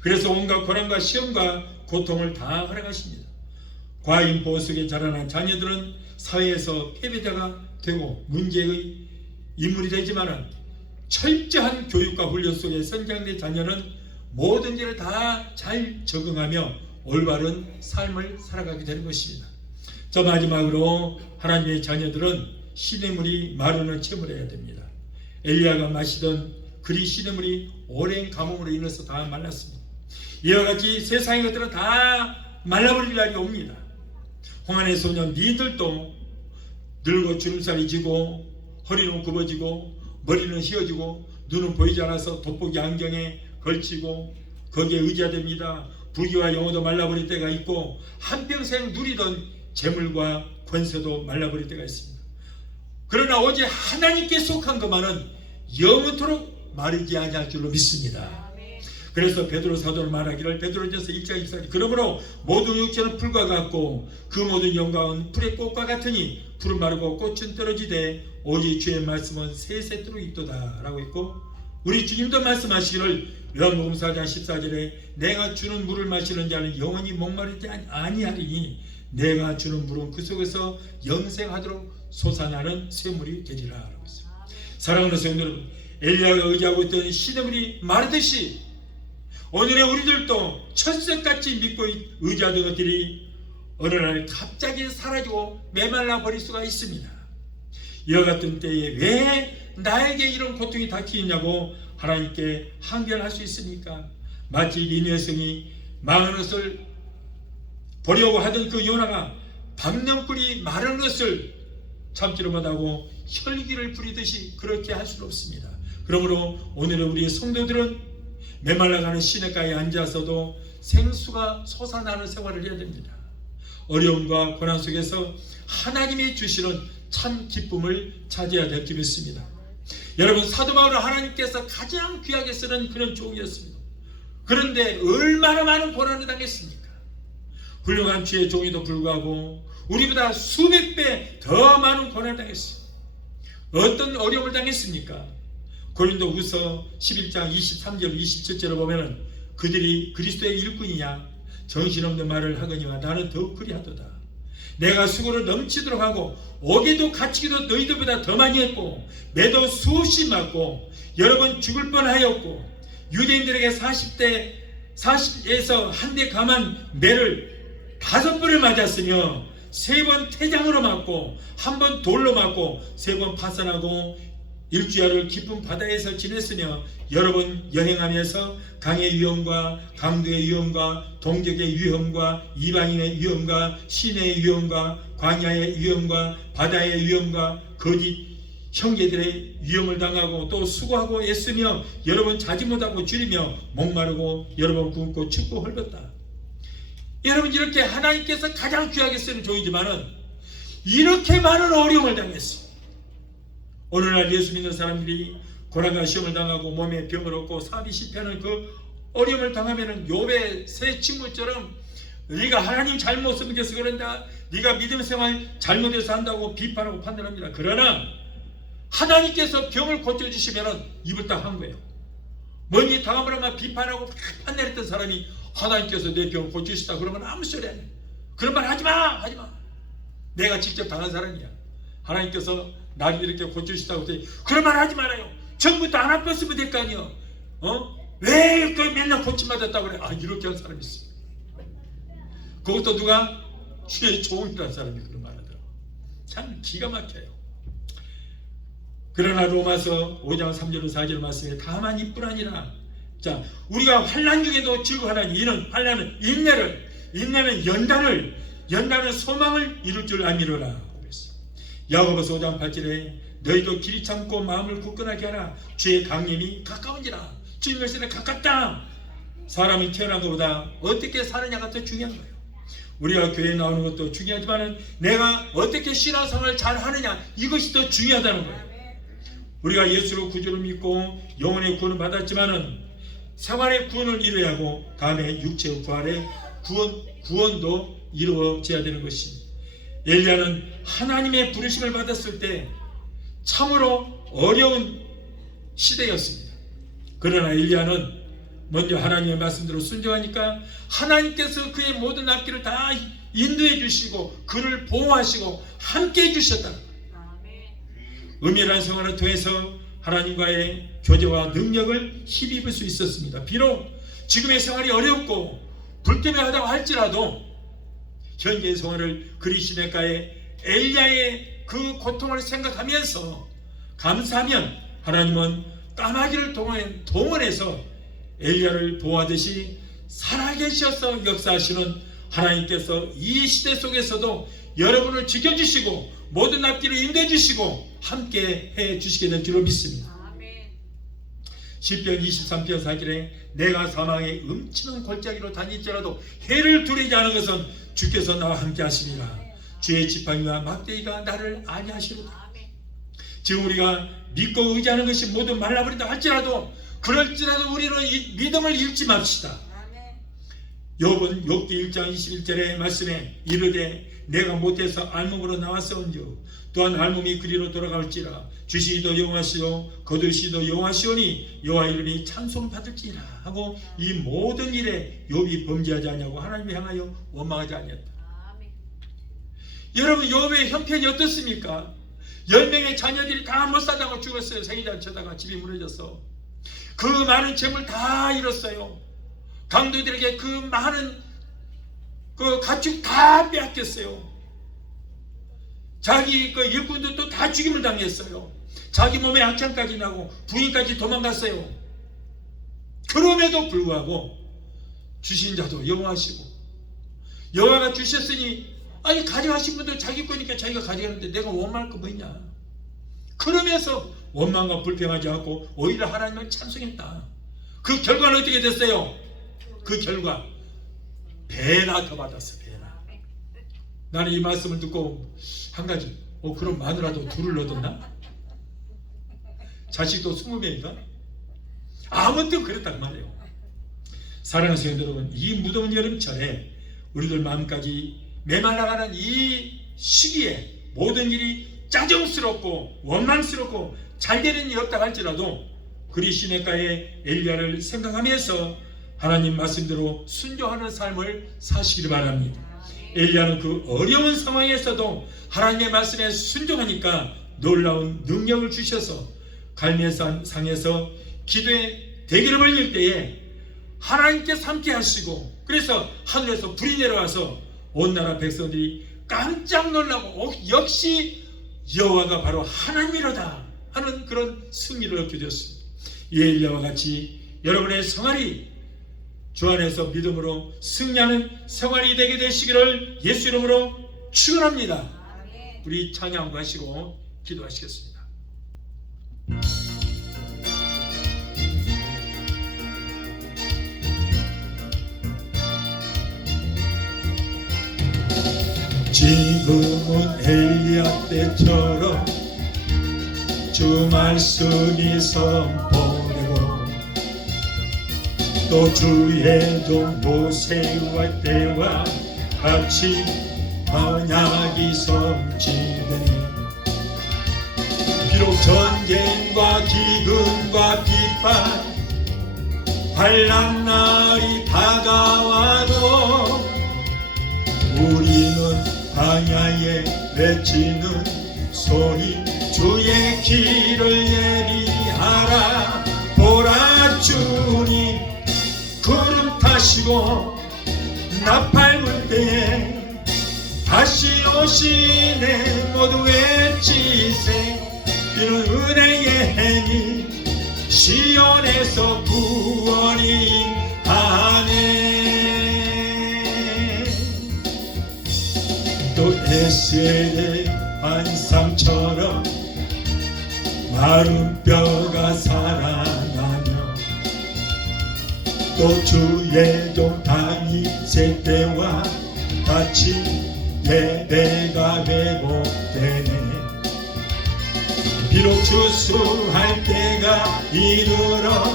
그래서 온갖 고난과 시험과 고통을 다 허락하십니다. 과인 보호 속에 자라난 자녀들은 사회에서 패배자가 되고 문제의 인물이 되지만 철저한 교육과 훈련 속에 성장된 자녀는 모든 일을 다 잘 적응하며 올바른 삶을 살아가게 되는 것입니다. 저 마지막으로 하나님의 자녀들은 시냇물이 마르는 체험을 해야 됩니다. 엘리야가 마시던 그리 시냇물이 오랜 가뭄으로 인해서 다 말랐습니다. 이와 같이 세상의 것들은 다 말라버릴 날이 옵니다. 홍안의 소년 니들도 늙어 주름살이 지고 허리는 굽어지고 머리는 휘어지고 눈은 보이지 않아서 돋보기 안경에 걸치고 거기에 의지됩니다. 부귀와 영혼도 말라버릴 때가 있고 한평생 누리던 재물과 권세도 말라버릴 때가 있습니다. 그러나 오직 하나님께 속한 것만은 영원토록 마르지 아니할 줄로 믿습니다. 그래서 베드로 사도는 말하기를 베드로전서 1장 24절 그러므로 모든 육체는 풀과 같고 그 모든 영광은 풀의 꽃과 같으니 풀은 마르고 꽃은 떨어지되 오직 주의 말씀은 세세토록 있도다 라고 했고 우리 주님도 말씀하시기를 요한복음 4장 14절에 내가 주는 물을 마시는 자는 영원히 목마르지 아니하리니 내가 주는 물은 그 속에서 영생하도록 솟아나는 샘물이 되리라 라고 했습니다. 사랑하는 성도 여러분, 엘리야가 의지하고 있던 시냇물이 마르듯이 오늘의 우리들도 철석같이 믿고 의지하던 것들이 어느 날 갑자기 사라지고 메말라 버릴 수가 있습니다. 이와 같은 때에 왜 나에게 이런 고통이 닥치느냐고 하나님께 항변할 수 있습니까? 마치 니느웨성이 망한 것을 보려고 하던 그 요나가 박령불이 마른 것을 참지를 못하고 혈기를 부리듯이 그렇게 할 수는 없습니다. 그러므로 오늘의 우리의 성도들은 메말라가는 시냇가에 앉아서도 생수가 솟아나는 생활을 해야 됩니다. 어려움과 고난 속에서 하나님이 주시는 참 기쁨을 찾아야 될 줄 믿습니다. 여러분, 사도 바울은 하나님께서 가장 귀하게 쓰는 그런 종이었습니다. 그런데 얼마나 많은 고난을 당했습니까? 훌륭한 주의 종에도 불구하고 우리보다 수백 배 더 많은 고난을 당했습니다. 어떤 어려움을 당했습니까? 고린도후서 11장 23절 27절을 보면 그들이 그리스도의 일꾼이냐 정신없는 말을 하거니와 나는 더욱 그리하도다. 내가 수고를 넘치도록 하고 옥에도 갇히기도 너희들보다 더 많이 했고 매도 수없이 맞고 여러 번 죽을 뻔하였고 유대인들에게 40에서 한 대 감한 매를 5번을 맞았으며 3번 태장으로 맞고 1번 돌로 맞고 3번 파산하고 일주야를 깊은 바다에서 지냈으며 여러 번 여행하면서 강의 위험과 강도의 위험과 동격의 위험과 이방인의 위험과 시내의 위험과 광야의 위험과 바다의 위험과 거짓 형제들의 위험을 당하고 또 수고하고 애쓰며 여러 번 자지 못하고 줄이며 목마르고 여러 번 굶고 춥고 헐벗다. 여러분, 이렇게 하나님께서 가장 귀하게 쓰는 종이지만은 이렇게 많은 어려움을 당했어요. 오늘날 예수 믿는 사람들이 고난과 시험을 당하고 몸에 병을 얻고 사업이 실패하는 그 어려움을 당하면은 욥의 세 친구처럼 네가 하나님 잘못 섬겨서 그런다, 네가 믿음 생활 잘못해서 한다고 비판하고 판단합니다. 그러나 하나님께서 병을 고쳐주시면은 입을 딱 한 거예요. 먼지 당하면 비판하고 판단했던 사람이 하나님께서 내 병을 고치시다 그러면 아무 소리 안 해. 그런 말 하지마, 하지마. 내가 직접 당한 사람이야. 하나님께서 나를 이렇게 고치시다고 했더니 그런 말 하지 말아요. 처음부터 안 아팠으면 될 거 아니야. 왜 그 맨날 고침받았다고 그래. 이렇게 한 사람이 있어. 그것도 누가? 주의 종이라는 사람이 그런 말 하더라고. 참 기가 막혀요. 그러나 로마서 5장 3절 4절 말씀에 다만 이뿐 아니라, 자, 우리가 환난 중에도 즐거워하나니 이는 환난은 인내는 연단은 소망을 이룰 줄 아미로라. 야고보서 5장 8절에 너희도 길이 참고 마음을 굳건하게 하라. 주의 강림이 가까운지라. 주님 말씀에 가깝다. 사람이 태어난 것보다 어떻게 사느냐가 더 중요한 거예요. 우리가 교회에 나오는 것도 중요하지만 내가 어떻게 신앙생활을 잘 하느냐, 이것이 더 중요하다는 거예요. 우리가 예수로 구주를 믿고 영혼의 구원을 받았지만은 생활의 구원을 이루어야 하고 다음에 육체의 구원도 이루어져야 되는 것입니다. 엘리야는 하나님의 부르심을 받았을 때 참으로 어려운 시대였습니다. 그러나 엘리야는 먼저 하나님의 말씀대로 순종하니까 하나님께서 그의 모든 앞길을 다 인도해 주시고 그를 보호하시고 함께 해주셨다. 은밀한 생활을 통해서 하나님과의 교제와 능력을 힘입을 수 있었습니다. 비록 지금의 생활이 어렵고 불편하다고 할지라도 현재의 생활을 그리시네가의 엘리야의 그 고통을 생각하면서 감사하면 하나님은 까마귀를 동원해서 엘리야를 보호하듯이 살아계셔서 역사하시는 하나님께서 이 시대 속에서도 여러분을 지켜주시고 모든 앞길을 인도해주시고 함께 해주시게 될 줄로 믿습니다. 시편 23편 4절에 내가 사망의 음침한 골짜기로 다닐지라도 해를 두려지 않은 것은 주께서 나와 함께 하십니다. 주의 지팡이와 막대기가 나를 안위하시로다. 지금 우리가 믿고 의지하는 것이 모두 말라버린다 할지라도 그럴지라도 우리는 이 믿음을 잃지 맙시다. 욥은 욥기 1장 21절의 말씀에 이르되 내가 못해서 알몸으로 나왔사온즉 또한 알몸이 그리로 돌아갈지라 주시도 영화시오 거두시도 영화시오니 여호와 이름이 찬송 받을지라 하고 이 모든 일에 욥이 범죄하지 않냐고 하나님을 향하여 원망하지 않았다. 여러분, 욥의 형편이 어떻습니까? 10명의 자녀들이 다 못 살다가 죽었어요. 생이잔치다가 집이 무너졌어. 그 많은 재물 다 잃었어요. 강도들에게 그 많은 그 가축 다 빼앗겼어요. 자기 그 일꾼들도 다 죽임을 당했어요. 자기 몸에 악창까지 나고 부인까지 도망갔어요. 그럼에도 불구하고 주신 자도 여호와시고 여호와가 주셨으니 아니 가져가신 분들 자기 거니까 자기가 가져가는데 내가 원망할 거 뭐 있냐. 그러면서 원망과 불평하지 않고 오히려 하나님을 찬송했다. 그 결과는 어떻게 됐어요? 그 결과 배나 더 받았어. 배나. 나는 이 말씀을 듣고 한 가지, 그럼 마누라도 둘을 얻었나? 자식도 20명인가? 아무튼 그랬단 말이에요. 사랑하는 성도 여러분, 이 무더운 여름철에 우리들 마음까지 메말라가는 이 시기에 모든 일이 짜증스럽고 원망스럽고 잘 되는 일이 없다 할지라도 그리시네가의 엘리야를 생각하면서 하나님 말씀대로 순종하는 삶을 사시기를 바랍니다. 엘리야는 그 어려운 상황에서도 하나님의 말씀에 순종하니까 놀라운 능력을 주셔서 갈멜산 상에서 기도의 대기를 벌릴 때에 하나님께서 함께 하시고 그래서 하늘에서 불이 내려와서 온 나라 백성들이 깜짝 놀라고 역시 여호와가 바로 하나님이로다. 하는 그런 승리를 얻게 되었습니다. 이 엘리야와 같이 여러분의 생활이 주 안에서 믿음으로 승리하는 생활이 되게 되시기를 예수 이름으로 축원합니다. 우리 찬양하시고 기도하시겠습니다. 지금은 엘리야 때처럼 주 말씀이 선포되고 또 주의 종 모세와 때와 같이 언약이 성취되네. 비록 전쟁과 기근과 비판 환난 날이 다가와도 우리는 광야에 외치는 소리 주의 길을 예비하라. 보라 주님 구름 타시고 나팔 불 때에 다시 오시네. 모두 외치세. 이는 은혜의 행이 시온에서 구원이 하네. 또 에셀의 환상처럼 마른 뼈가 살아나며 또 주의 종 다윗의 때와 같이 예배가 회복되네. 비록 추수할 때가 이르러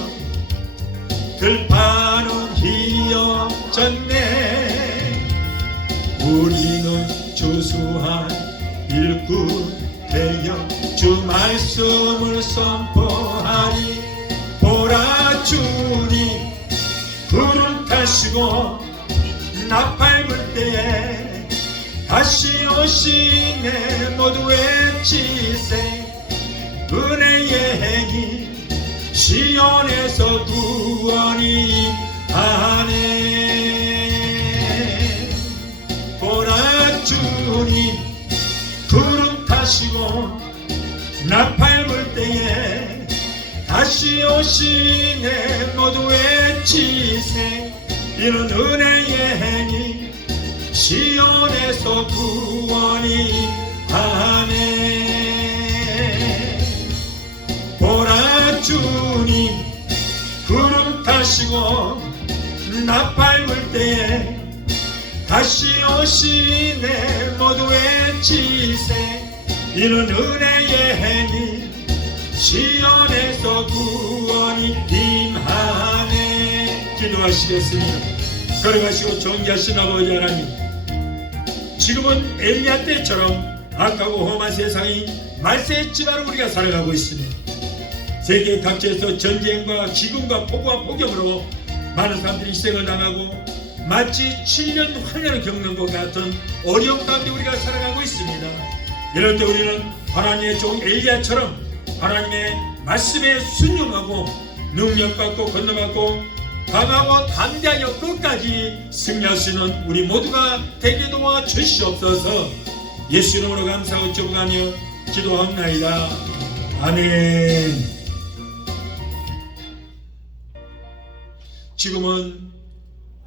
들판은 휘어졌네. 우리는 추수한 일꾼 되어 주 말씀을 선포하리. 보라 주님 구름 타시고 나팔 불 때에 다시 오시네. 모두 외치세. 은혜의 행이 시온에서 구원이 하네. 보라 주님 구름 타시고 나팔 불 때에 다시 오시네. 모두 외치세. 이는 은혜의 행이 시온에서 구원이 하네. 보라 주님 구름 타시고 나팔 불 때에 다시 오시네. 모두 외치세. 이는 은혜의 행이 시온에서 구원이 임하네. 기도하시겠습니다. 걸어가시고 존귀하신 아버지 하나님, 지금은 엘리야 때처럼 악하고 험한 세상이 말세지만 우리가 살아가고 있습니다. 세계 각지에서 전쟁과 기근과 폭우와 폭염으로 많은 사람들이 희생을 당하고 마치 7년 환란을 겪는 것 같은 어려움 가운데 우리가 살아가고 있습니다. 이럴 때 우리는 하나님의 종 엘리야처럼 하나님의 말씀에 순종하고 능력받고 건너받고 강하고 담대하여 끝까지 승리할 수 있는 우리 모두가 되게 도와 주시옵소서. 예수 이름으로 감사하고 축복하며 기도합나이다. 아멘. 지금은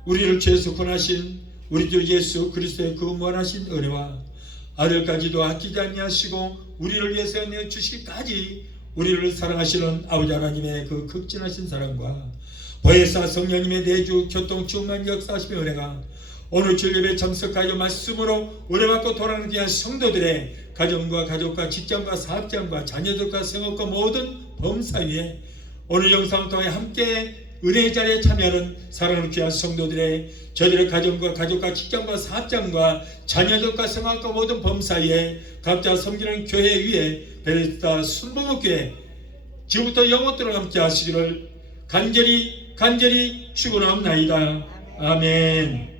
우리를 죄에서 구원하신 우리 주 예수 그리스도의 그 무한하신 은혜와 아들까지도 아끼지 아니하시고 우리를 위해서 내주시기까지 우리를 사랑하시는 아버지 하나님의 그 극진하신 사랑과 보혜사 성령님의 내주 교통 충만 역사하심의 은혜가 오늘 주일 예배에 참석하여 말씀으로 은혜받고 돌아가는 귀한 성도들의 가정과 가족과 직장과 사업장과 자녀들과 생업과 모든 범사 위에 오늘 영상을 통해 함께 은혜의 자리에 참여하는 사랑하는 귀한 성도들의 저들의 가정과 가족과 직장과 사업장과 자녀들과 생활과 모든 범사에 각자 섬기는 교회 위에 베레스타 순복음교회 지금부터 영원토록 함께 하시기를 간절히 축원합나이다. 아멘.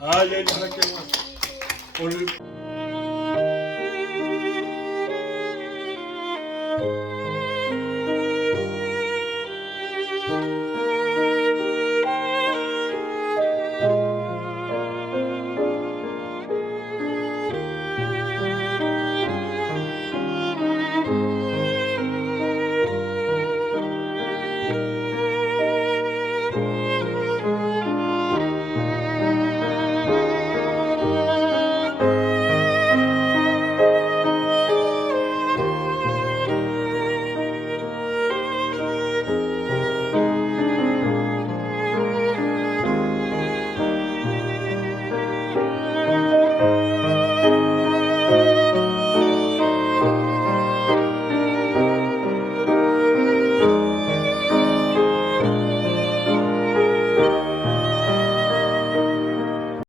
할렐루야. 오늘